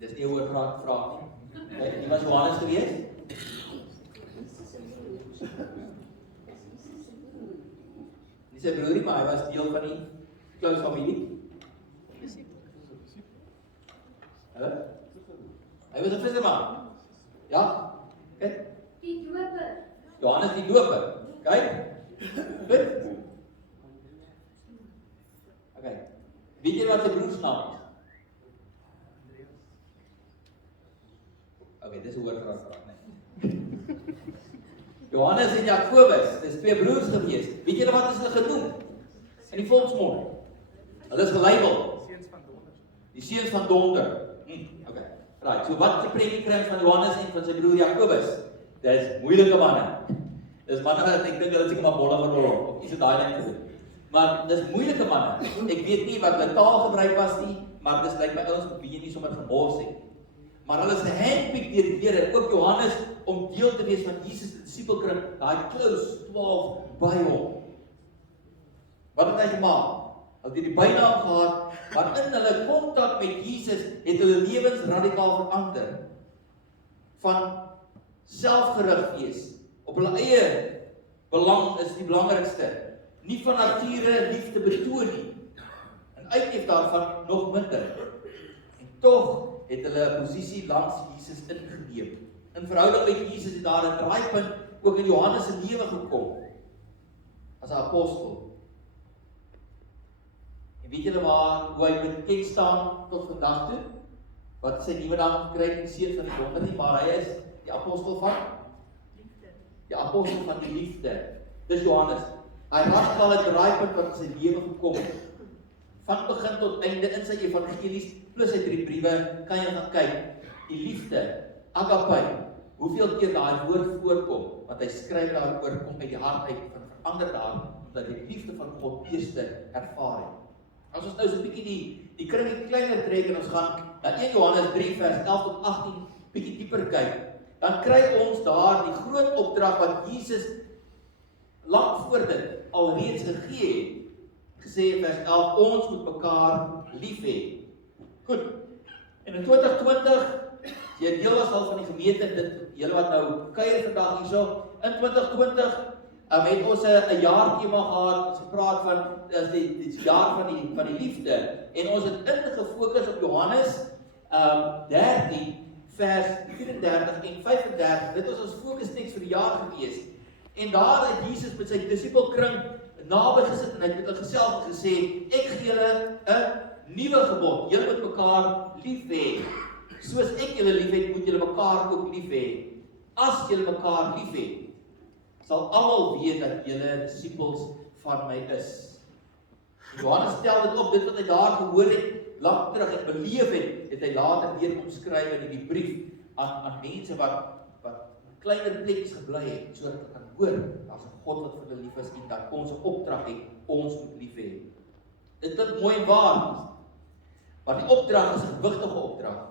Dis nie 'n oorgraad vraag nie. Wie was Johannes gewees? Nie sy broerie, maar hy was deel van die Klaus familie. Hy was 'n visserman. Ja? Kyk. Die doper. Johannes die doper. Kyk. Goed. Okay. Weet jy wat sy broer se naam is? Okay, dis 'n oorgraad vraag, nee. Johannes en Jakobus, dis 2 broers gewees. Weet julle wat is hulle genoem? In die volksmond. Hulle is gelabel. Die seuns van donder. Okay. Right. So wat die prentjie kry van Johannes en van sy broer Jakobus? Dis moeilike manne. Dis manne wat ek dink hulle seker maar bolle gerol of iets het daai ding gedoen. Maar dis moeilike manne. Ek weet nie wat hulle taal gebruik was nie, maar dis lyk my ouens wat wie nie sommer gemors het. Maar hulle is gehandpick deur die Here, ook Johannes, om deel te wees van Jesus se disipelkring, daai close 12 by hom. Wat het hy gemaak? Hulle het die bynaam gehad, want in hulle kontak met Jesus het hulle lewens radikaal verander. Van selfgerig wees, op hulle eie belang is die belangrikste. Nie van nature liefde betoon nie. En uitleef daarvan nog minder. En tog het hulle 'n posisie langs Jesus ingeneem. In verhouding met Jesus het daar 'n draaipunt ook in Johannes se lewe gekom as 'n apostel. En weet julle hoe hy bekend staan tot vandag toe? Wat sy nuwe naam gekry het, die seun van die donder nie, maar hy is die apostel van liefde. Die apostel van die liefde. Dis Johannes. Hy het al 'n draaipunt wat in sy lewe gekom het. Van begin tot einde in sy evangelies plus sy 3 briewe kan jy gaan kyk. Die liefde, agape, hoeveel keer daai woord voorkom, want hy skryf daaroor kom uit die hart uit van verander daar, omdat hy die liefde van God eerste ervaar het. As ons nou so 'n bietjie die kringie kleiner trek en ons gaan na 1 Johannes 3 vers 11 tot 18 bietjie dieper kyk, dan kry ons daar die groot opdrag wat Jesus lank voor dit alreeds gegee het. Gesê in vers 11, ons moet mekaar lief hê. Goed. En in 2020, jy deel was al van die gemeente, dit julle wat nou kuier vandag hierso, in 2020 het ons 'n jaartema gehad, ons gepraat van die jaar van die liefde, en ons het ingefokus op Johannes 13 vers 34 en 35. Dit was ons fokustekst vir die jaar gewees. En daar het Jesus met sy disipelkring naby gesit en hy het met hulle gesels en gesê, ek gee julle 'n nuwe gebod. Julle moet mekaar lief hê. Soos ek julle liefhet, moet julle mekaar ook lief hê. As julle mekaar lief het, sal almal weet dat julle disipels van my is. Johannes stel dit op, dit wat hy daar gehoor het, lank terug en beleef het hy later weer omskryf in die brief aan mense wat kleiner plekkies gebly het, sodat hulle kan hoor, daar's 'n God wat vir hulle lief is en dat ons 'n opdrag het, ons moet lief hê. Dit klink mooi en waar, maar die opdrag is 'n gewigtige opdrag.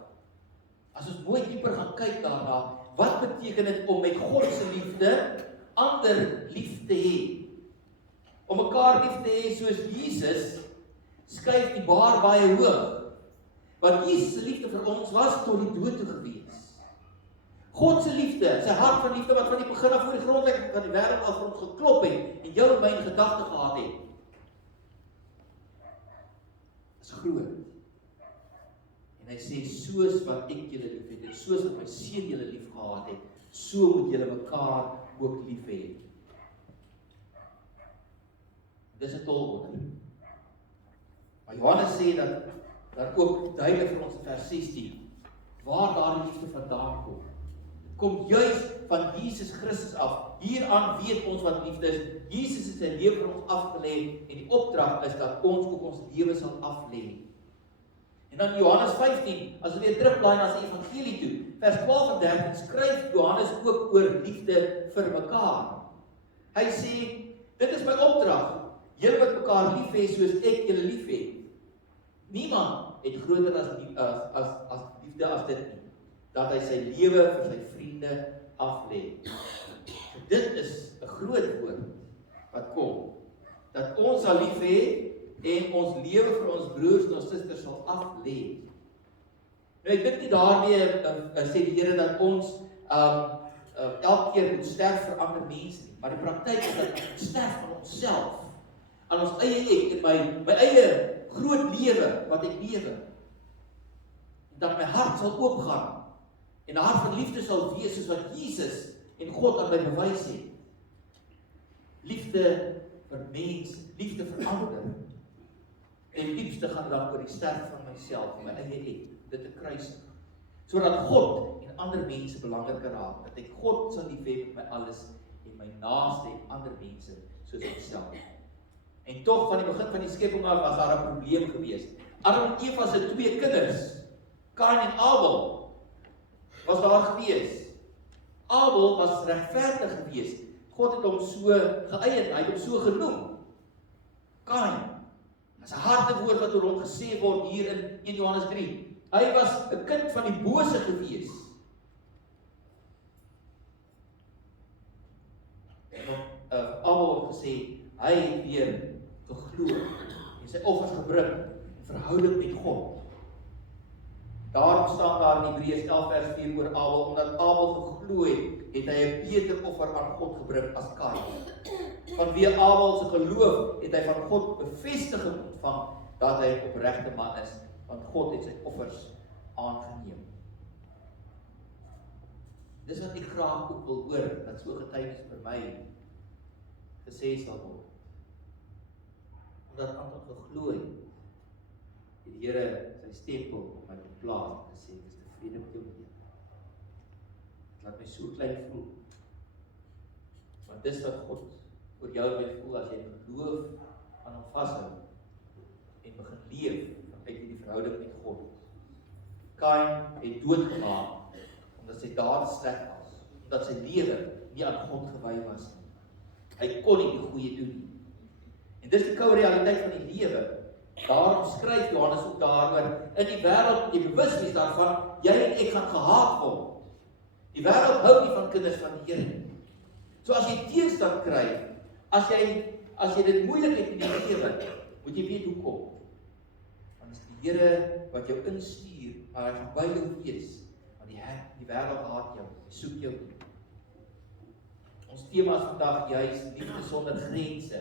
As ons mooi dieper gaan kyk daarna, wat beteken dit om met God se liefde ander lief te hê? Om mekaar lief te hê soos Jesus, skuif die baar baie hoog. Want Jesus se liefde vir ons was tot die dood toe gewees. God se liefde, sy hart van liefde wat van die begin af voor die grondlegging van die wêreld af vir ons geklop het en jou en my in gedagte gehad het, is groot. En hy sê, soos wat ek julle lief het, en soos wat my seun julle lief gehad het, so moet julle mekaar ook lief hê. Dis 'n tolwonder. Maar Johannes sê dat ook duidelik vir ons in vers 16, waar daardie liefde vandaan kom. Dit kom juis van Jesus Christus af. Hieraan weet ons wat liefde is. Jesus het sy lewe vir ons afgelê en die opdrag is dat ons ook ons lewe sal aflê. En dan Johannes 15, as ons weer terugblaai na sy evangelie toe, vers 12 en 13, skryf Johannes ook oor liefde vir mekaar. Hy sê, dit is my opdrag, julle moet mekaar lief hê soos ek julle lief het. Niemand het groter as liefde as dit nie, dat hy sy lewe vir sy vriende aflê. Dit is 'n groot woord wat kom, dat ons sal lief hê en ons lewe vir ons broers en ons susters sal aflê. Nou ek dink nie daarmee sê die Here dat ons elke keer moet sterf vir ander mense nie, maar die praktyk is dat ons sterf van onsself, aan ons eie ek en my eie groot lewe wat ek lewe. Dat my hart sal oopgaan en 'n hart van liefde sal wees soos wat Jesus en God aan my bewys het. Liefde vir mense, liefde vir ander. En liefste gaan dan oor die sterf van myself, my eie ek, dit te kruisig. Sodat God en ander mense belangriker raak, dat ek God sal lief hê met my alles en my naaste en ander mense soos myself. En tog van die begin van die skepping af was daar 'n probleem gewees. Adam en Eva se 2 kinders, Kain en Abel, was daar gewees. Abel was regverdig gewees. God het hom so geëien, hy het hom so genoem. Kain, dis 'n harde woord wat oor hom gesê word hier in 1 Johannes 3. Hy was 'n kind van die bose gewees. Abel het gesê, hy het weer geglo en sy offers gebring in verhouding met God. Daarom staan daar in Hebreërs 11 vers 4 oor Abel, omdat Abel geglo het hy 'n beter offer aan God gebring as Kain. Vanweë Abel se geloof het hy van God bevestiging ontvang dat hy 'n opregte man is, want God het sy offers aangeneem. Dis wat ek graag ook wil hoor, dat so getuienis vir my gesê sal word. Omdat Anton geglo het, die Here sy stempel op my geplaas en gesê, ek is tevrede met jou lewe. Laat my so klein voel. Want dis wat God oor jou wil voel as jy geloof aan hom vashou en begin leef uit hierdie verhouding met God. Kain het doodgemaak omdat sy dade sleg was, omdat sy lewe nie aan God gewy was nie. Hy kon nie die goeie doen nie. En dis die koue realiteit van die lewe. Daarom skryf Johannes ook daaroor, in die wêreld moet jy bewus wees daarvan, jy en ek gaan gehaat word. Die wêreld hou nie van kinders van die Here nie. So as jy teëstand kry, as jy dit moeilik het in die lewe, moet jy weet hoekom. Want dis die Here wat jou instuur, maar hy gaan by jou wees, want die wêreld haat jou, hy soek jou nie. Ons tema is vandag juis liefde sonder grense.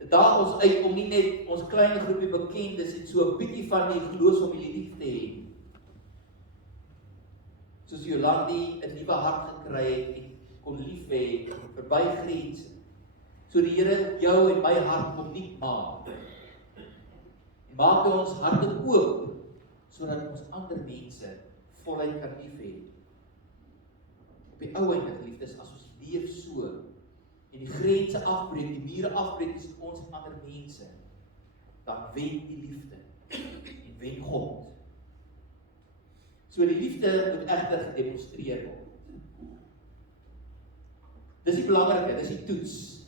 Dit daag ons uit om nie net ons klein groepie bekendes en so 'n bietjie van die geloofsfamilie lief te hê. Soos Jolandi 'n nuwe hart gekry het en kon lief hê verby grense. So die Here jou en my hart opnuut maak. En maak ons harte oop sodat ons ander mense voluit kan lief hê. Op die ou einde geliefdes, as ons leef so en die grense afbreek, die mure afbreek tussen ons en ander mense, dan wen die liefde en wen God. So die liefde moet egter gedemonstreer word. Dis die belangrike, dis die toets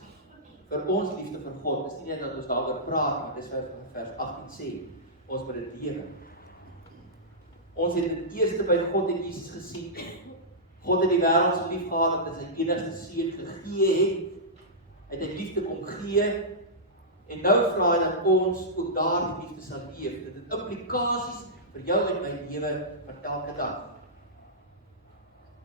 vir ons liefde vir God. Dis nie net dat ons daaroor praat, maar dis wat vers 18 sê, ons moet dit lewe. Ons het dit eerste by God en Jesus gesien. God het die wêreld so lief gehad dat hy sy enigste seun gegee het. Hy het liefde kom gee en nou vra hy dat ons ook daardie liefde sal leef. Dit het implikasies vir jou en my lewe van elke dag.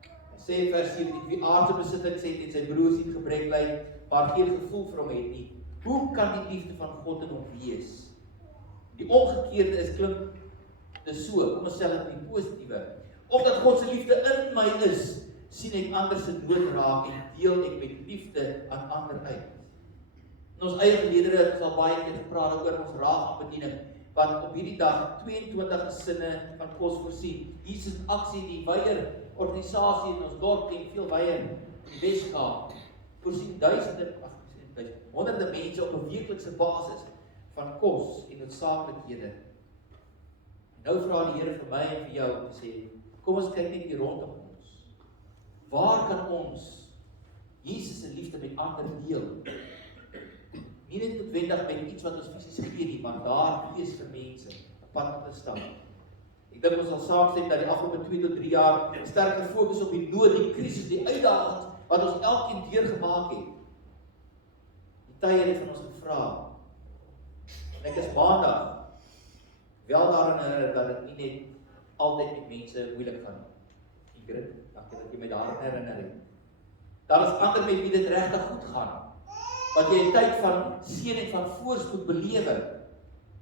Hy sê vers 17, wie aardse besittings het en sy broers nie gebrek ly, maar geen gevoel vir hom het nie, hoe kan die liefde van God in hom wees? Die omgekeerde is klink dis so, kom ons stel dit in die positiewe. Omdat God se liefde in my is, sien ek ander se nood raak en deel ek met liefde aan ander uit. In ons eie geleedere het ons al baie keer gepraat oor ons raagbediening, wat op hierdie dag 22 gesinne van kos voorsien. Jesus in aksie, die weier organisasie in ons dorp en veel weier in die Weskaap, voorsien honderde mense op 'n weeklikse basis van kos en noodsaaklikhede. Nou vra die Here vir my en vir jou om te sê, kom ons kyk net hier rondom ons. Waar kan ons Jesus se liefde met ander deel? Nie net noodwendig met iets wat ons fisies gee nie, maar daar wees vir mense 'n pad om te stap. Ek dink ons sal saamstem dat die afgelope 2 tot 3 jaar sterk gefokus op die nood, die krisis, die uitdagings wat ons elkeen deurgemaak het. Die tye het van ons gevra. En ek is maandag wel daarin herinner dat dit nie net altyd met mense moeilik gaan nie. Ingrid, dankie dat jy my daarin herinner het. Daar is ander met wie dit regtig goed gaan. Wat jy 'n tyd van seën en van voorspoed belewe.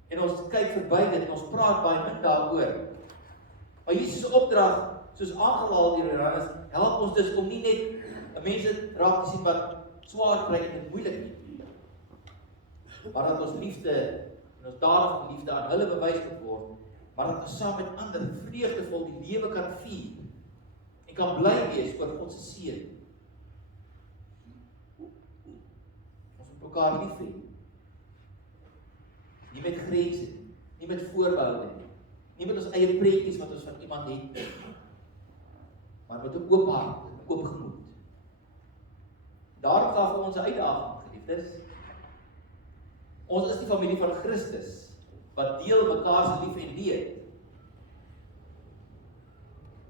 En ons kyk verby dit en ons praat baie min daaroor. Maar Jesus se opdrag, soos aangehaal deur Johannes, help ons dus om nie net mense raak te sien wat swaar kry en dit moeilik nie, maar dat ons liefde en ons dade van liefde aan hulle bewys moet word, maar dat ons saam met ander vreugdevol die lewe kan vier en kan bly wees oor God se seën. Ons moet mekaar lief hê. Nie met grense, nie met voorbehoude nie met ons eie pretjies wat ons van iemand het, maar met 'n oop hart, 'n oop gemoed. Daarom gaan vir ons 'n uitdaging, geliefdes. Ons is die familie van Christus, wat deel mekaar se lief en leed.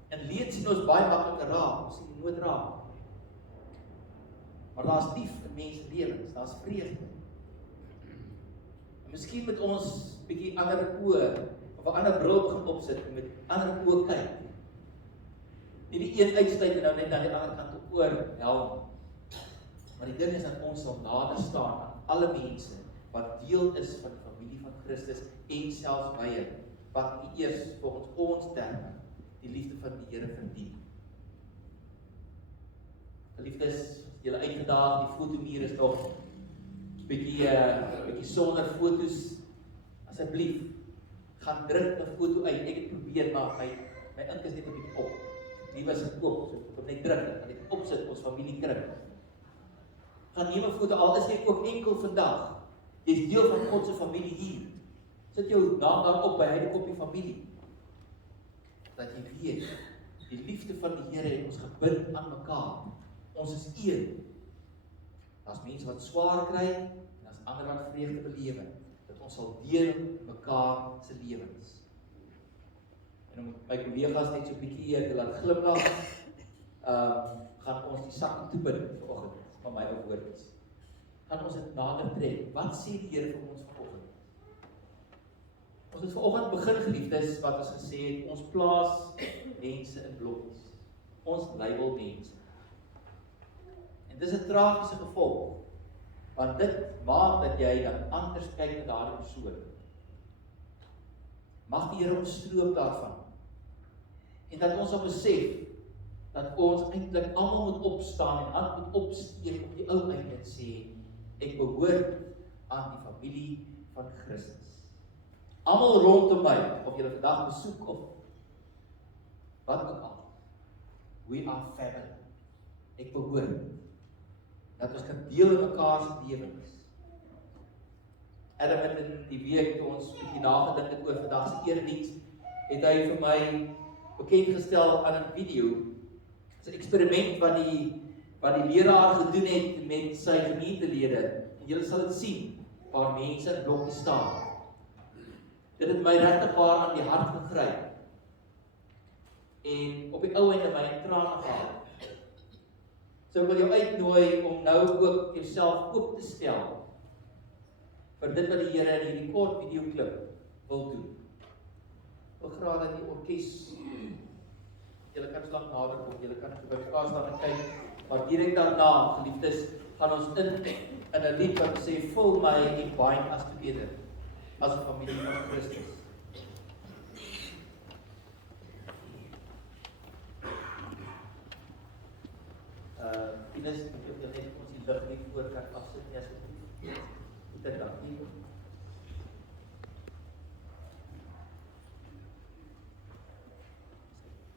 En leed sien ons baie makliker raak, ons sien die nood raak. Maar daar's lief in mense lewens, daar's vreugde. En miskien moet ons bietjie ander oë of 'n ander bril begin opsit en met ander oë kyk. Nie die een uitsluit en nou net aan die ander kant oor help. Maar die ding is dat ons sal nader staan aan alle mense wat deel is van die familie van Christus en selfs weier, wat nie eers volgens ons terme die liefde van die Here verdien. Geliefdes, julle uitgedaag, die fotomuur is nog bietjie sonder foto's. Asseblief, gaan druk 'n foto uit. Ek het probeer, maar my ink is net 'n bietjie op. Die was dit oop, so ek moet net druk, en ek opsit ons familie kring. Gaan neem 'n foto, al is jy ook enkel vandag. Jy's deel van God se familie hier. Sit jou naam daarop by hy op die familie. Dat jy weet, die liefde van die Here het ons gebind aan mekaar. Ons is een. Daar's mense wat swaar kry, en daar's ander wat vreugde belewe. Dat ons sal deel mekaar se lewens. En om my kollegas net so 'n bietjie te laat glimlag, gaan ons die sak toebind vanoggend van my woordjies. Gaan ons dit nader trek. Wat sê die Here vir ons vanoggend? Ons het vanoggend begin, geliefdes, wat ons gesê het, ons plaas mense in blokkies. Ons label mense. En dis 'n tragiese gevolg, want dit maak dat jy dan anders kyk na daardie persoon. Mag die Here ons stroop daarvan. En dat ons sal besef dat ons eintlik almal moet opstaan en hand moet opsteek op die ou einde en sê, ek behoort aan die familie van Christus. Almal rondom my, of julle vandag besoek of wat ook al. We are family. Ek behoort. Dat ons kan deel in mekaar se lewens. Adam het in die week toe ons bietjie nagedink het oor vandag se erediens, het hy vir my bekendgestel aan 'n video. Dit is 'n eksperiment wat die leraar gedoen het met sy gemeentelede. En julle sal dit sien waar mense in blokkies staan. Dit het my regtig baie aan die hart gegryp. En op die ou einde my in trane gehaal. So ek wil jou uitnooi om nou ook jouself oop te stel vir dit wat die Here in hierdie kort videoklip wil doen. Ek wil graag dat die orkes, julle kan slag nader kom, julle kan by mekaar staan en kyk, maar direk daarna, geliefdes, gaan ons in 'n lied wat sê, vul my en bind us together, as 'n familie van Christus. Ines, ek wil net ons die lig net voor kan afsit, asseblief. dankie.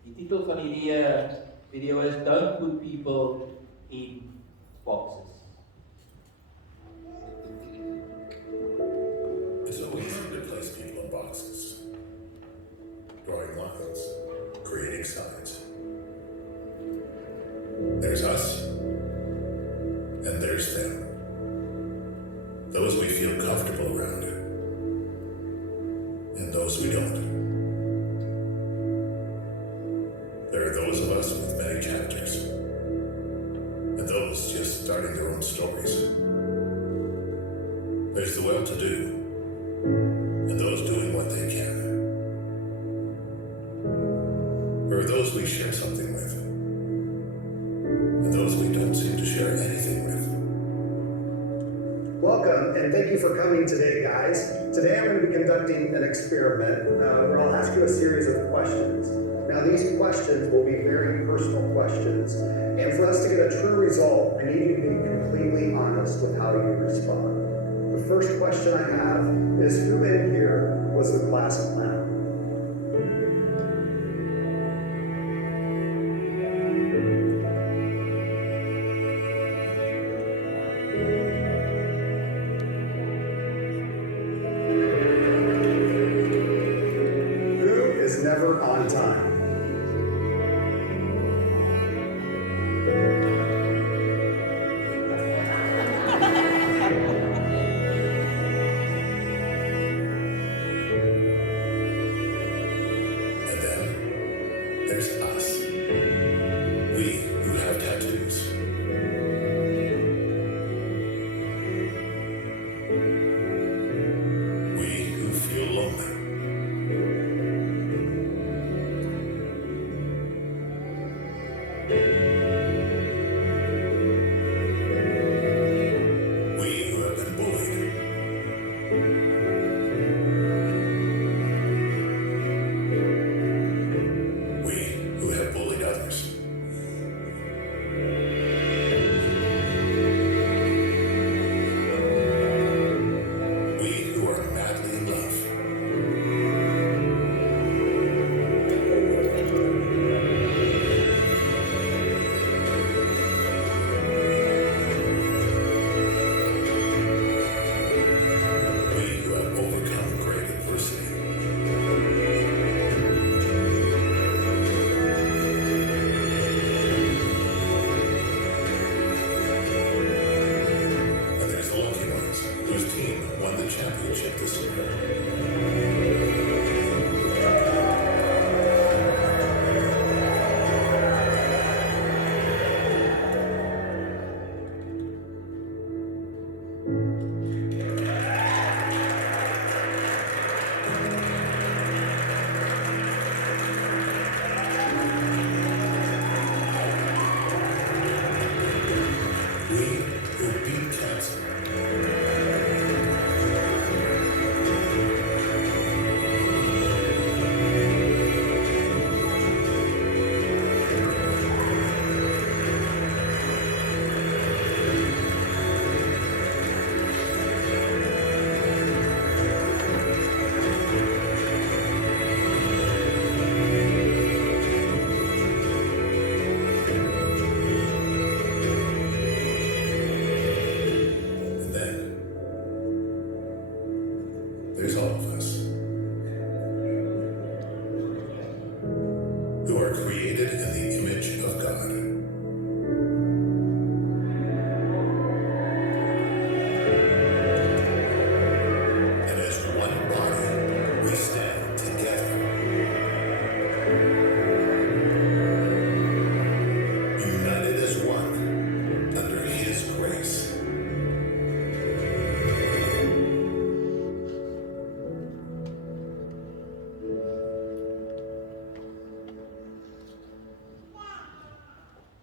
Die titel van hierdie video is Don't Put People in Boxes. It's so easy to place people in boxes. Drawing lines, creating signs. There's us, and there's them. Those we feel comfortable around, and those we don't. There are those of us with many chapters, and those just starting their own stories. There's the well-to-do, and those doing what they can. There are those we share something with, and those we don't seem to share anything with. Welcome, and thank you for coming today, guys. Today I'm going to be conducting an experiment where I'll ask you a series of questions. Now, these questions will be very personal questions, and for us to get a true result, I need you to be completely honest with how you respond. The first question I have is, who in here was the class clown? Who is never on time? And then there's us. We who have tattoos. We who feel lonely. We who have been bullied. We who have bullied others. We who are madly in love. We who have overcome great adversity. And there's the lucky ones whose team won the championship this year. We who beat cancer. And then there's all of us who are created in the image of God. And as one body, we stand together, united as one under His grace.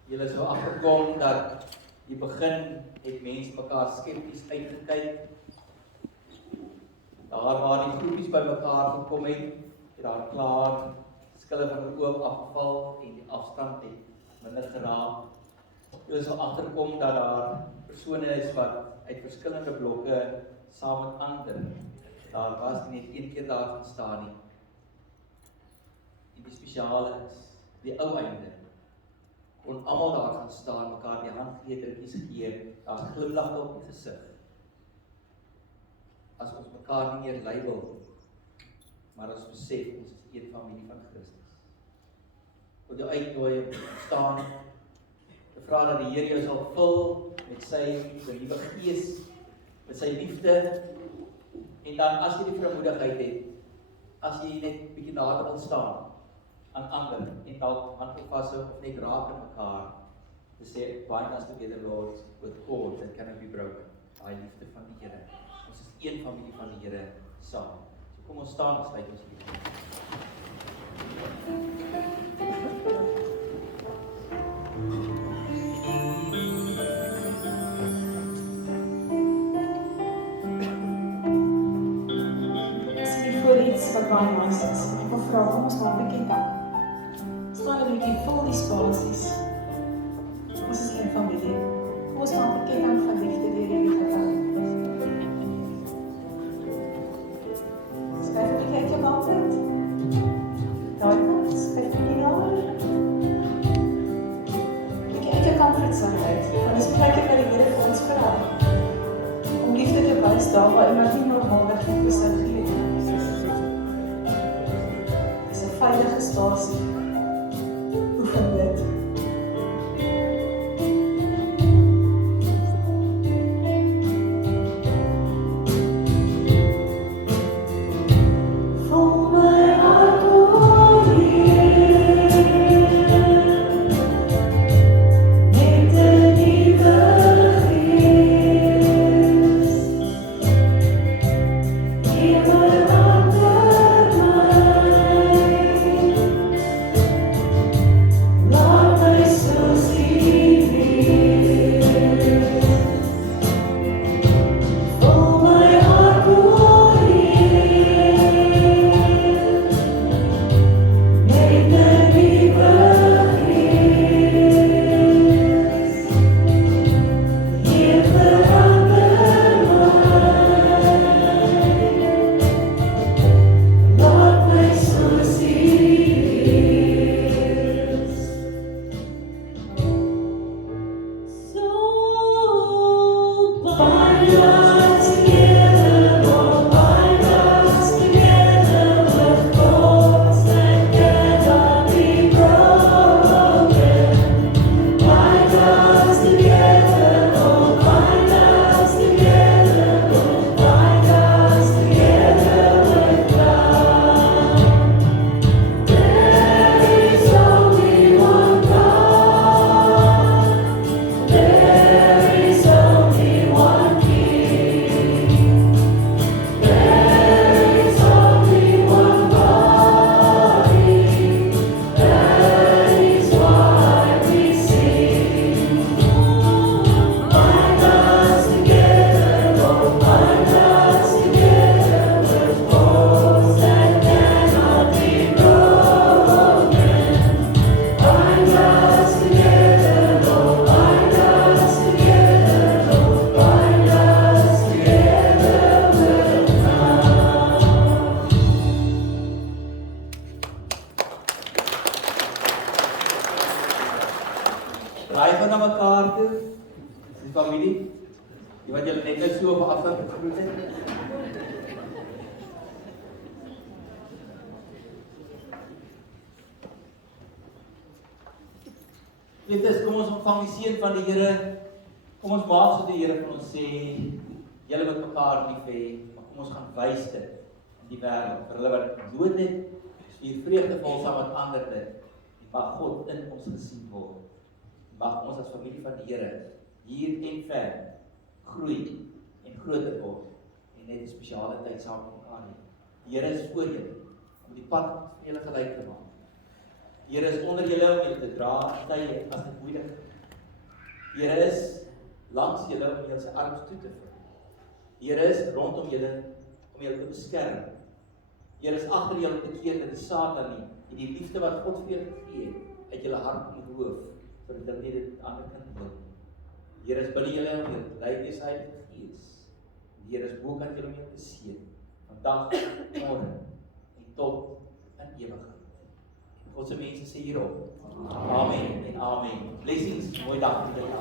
Julle is so agterkom dat die begin het mense mekaar skepties uitgekyk. Daar waar die groepies bymekaar gekom het daar klaar skille van die oog afgeval en die afstand het minder geraak. Julle sal agterkom dat daar persone is wat uit verskillende blokke saam met ander. Daar was nie net een keer daar gaan staan nie. En die spesiale is, die ou einde, kon almal daar gaan staan, mekaar die hand gee, drukkies gee, daar glimlag op die gesig. As ons mekaar nie meer label, maar as ons besef, ons is een familie van Christus. Wil jou uitnooi om te staan, te vra dat die Here jou sal vul met sy nuwe gees, met sy liefde, en dan as jy die vrymoedigheid het, as jy net bietjie nader wil staan aan ander, en dalk hand vashou of net raak aan mekaar, te sê, bind us together, Lord, with cords that cannot be broken. Daai liefde van die Here. Ons is een familie van die Here saam. So kom ons staan en sluit ons hier. Wat baie nice is. Ek wil vra, kom ons maak 'n bietjie dan. Staan 'n bietjie vol die spasies. Ons is een familie. Kom ons maak 'n bietjie dan van liefde deur hierdie geval. Skryf 'n bietjie uit jou bank uit. Daai kant, skryf 'n bietjie daar. Bietjie uit jou comfortzone uit. Want dis plek wat die Here vir ons vra. Om liefde te wys daar waar iemand nie normaalweg nie besig gee. Veilige spasie. Oefen dit. Vul my hart oor hier, met 'n nuwe gees. Gee my ander my. Laat my soos U wees. Vul my hart oor hier, met 'n nuwe gees. Heer, verander my. Laat my soos U wees. So bind us together, Lord, bind us together with cords that cannot be broken. Bind us together, Lord, bind us together, Lord, bind us together with love. There is only one God. There is only one King. There is only one body. That is why we sing. Bind us together, Lord, bind us together with cords that cannot be broken. Bind us together, Lord, bind us together, Lord, bind us together with love. Draai van na mekaar toe, die familie, die wat julle net so op afstand gegroet het. Dit kom ons ontvang die seën van die Here. Kom ons maak so die Here vir ons sê, julle moet mekaar lief hê, maar kom ons gaan wys dit in die wêreld. Vir hulle wat dood het, stuur vreugdevol saam met ander dit. Mag God in ons gesien word. Mag ons as familie van die Here hier en ver groei en groter word en net 'n spesiale tyd saam met mekaar hê. Die Here is voor julle om die pad vir julle gelyk te maak. Die Here is onder julle om julle te dra in tye as dit moeilik is. Die Here is langs julle om julle sy arms toe te vat. Die Here is rondom julle om julle te beskerm. Die Here is agter julle om te keer dat die Satan nie en die liefde wat God vir julle gegee het uit julle hart kom roof sodat julle nie dit ander kan doen. Die Here is binne julle om julle te lei deur sy Heilige Gees. Die Here is bokant julle om jou te seën. Vandag, môre en tot in ewigheid. En God se mense sê hierop. Amen en amen. Blessings, mooi dag vir julle.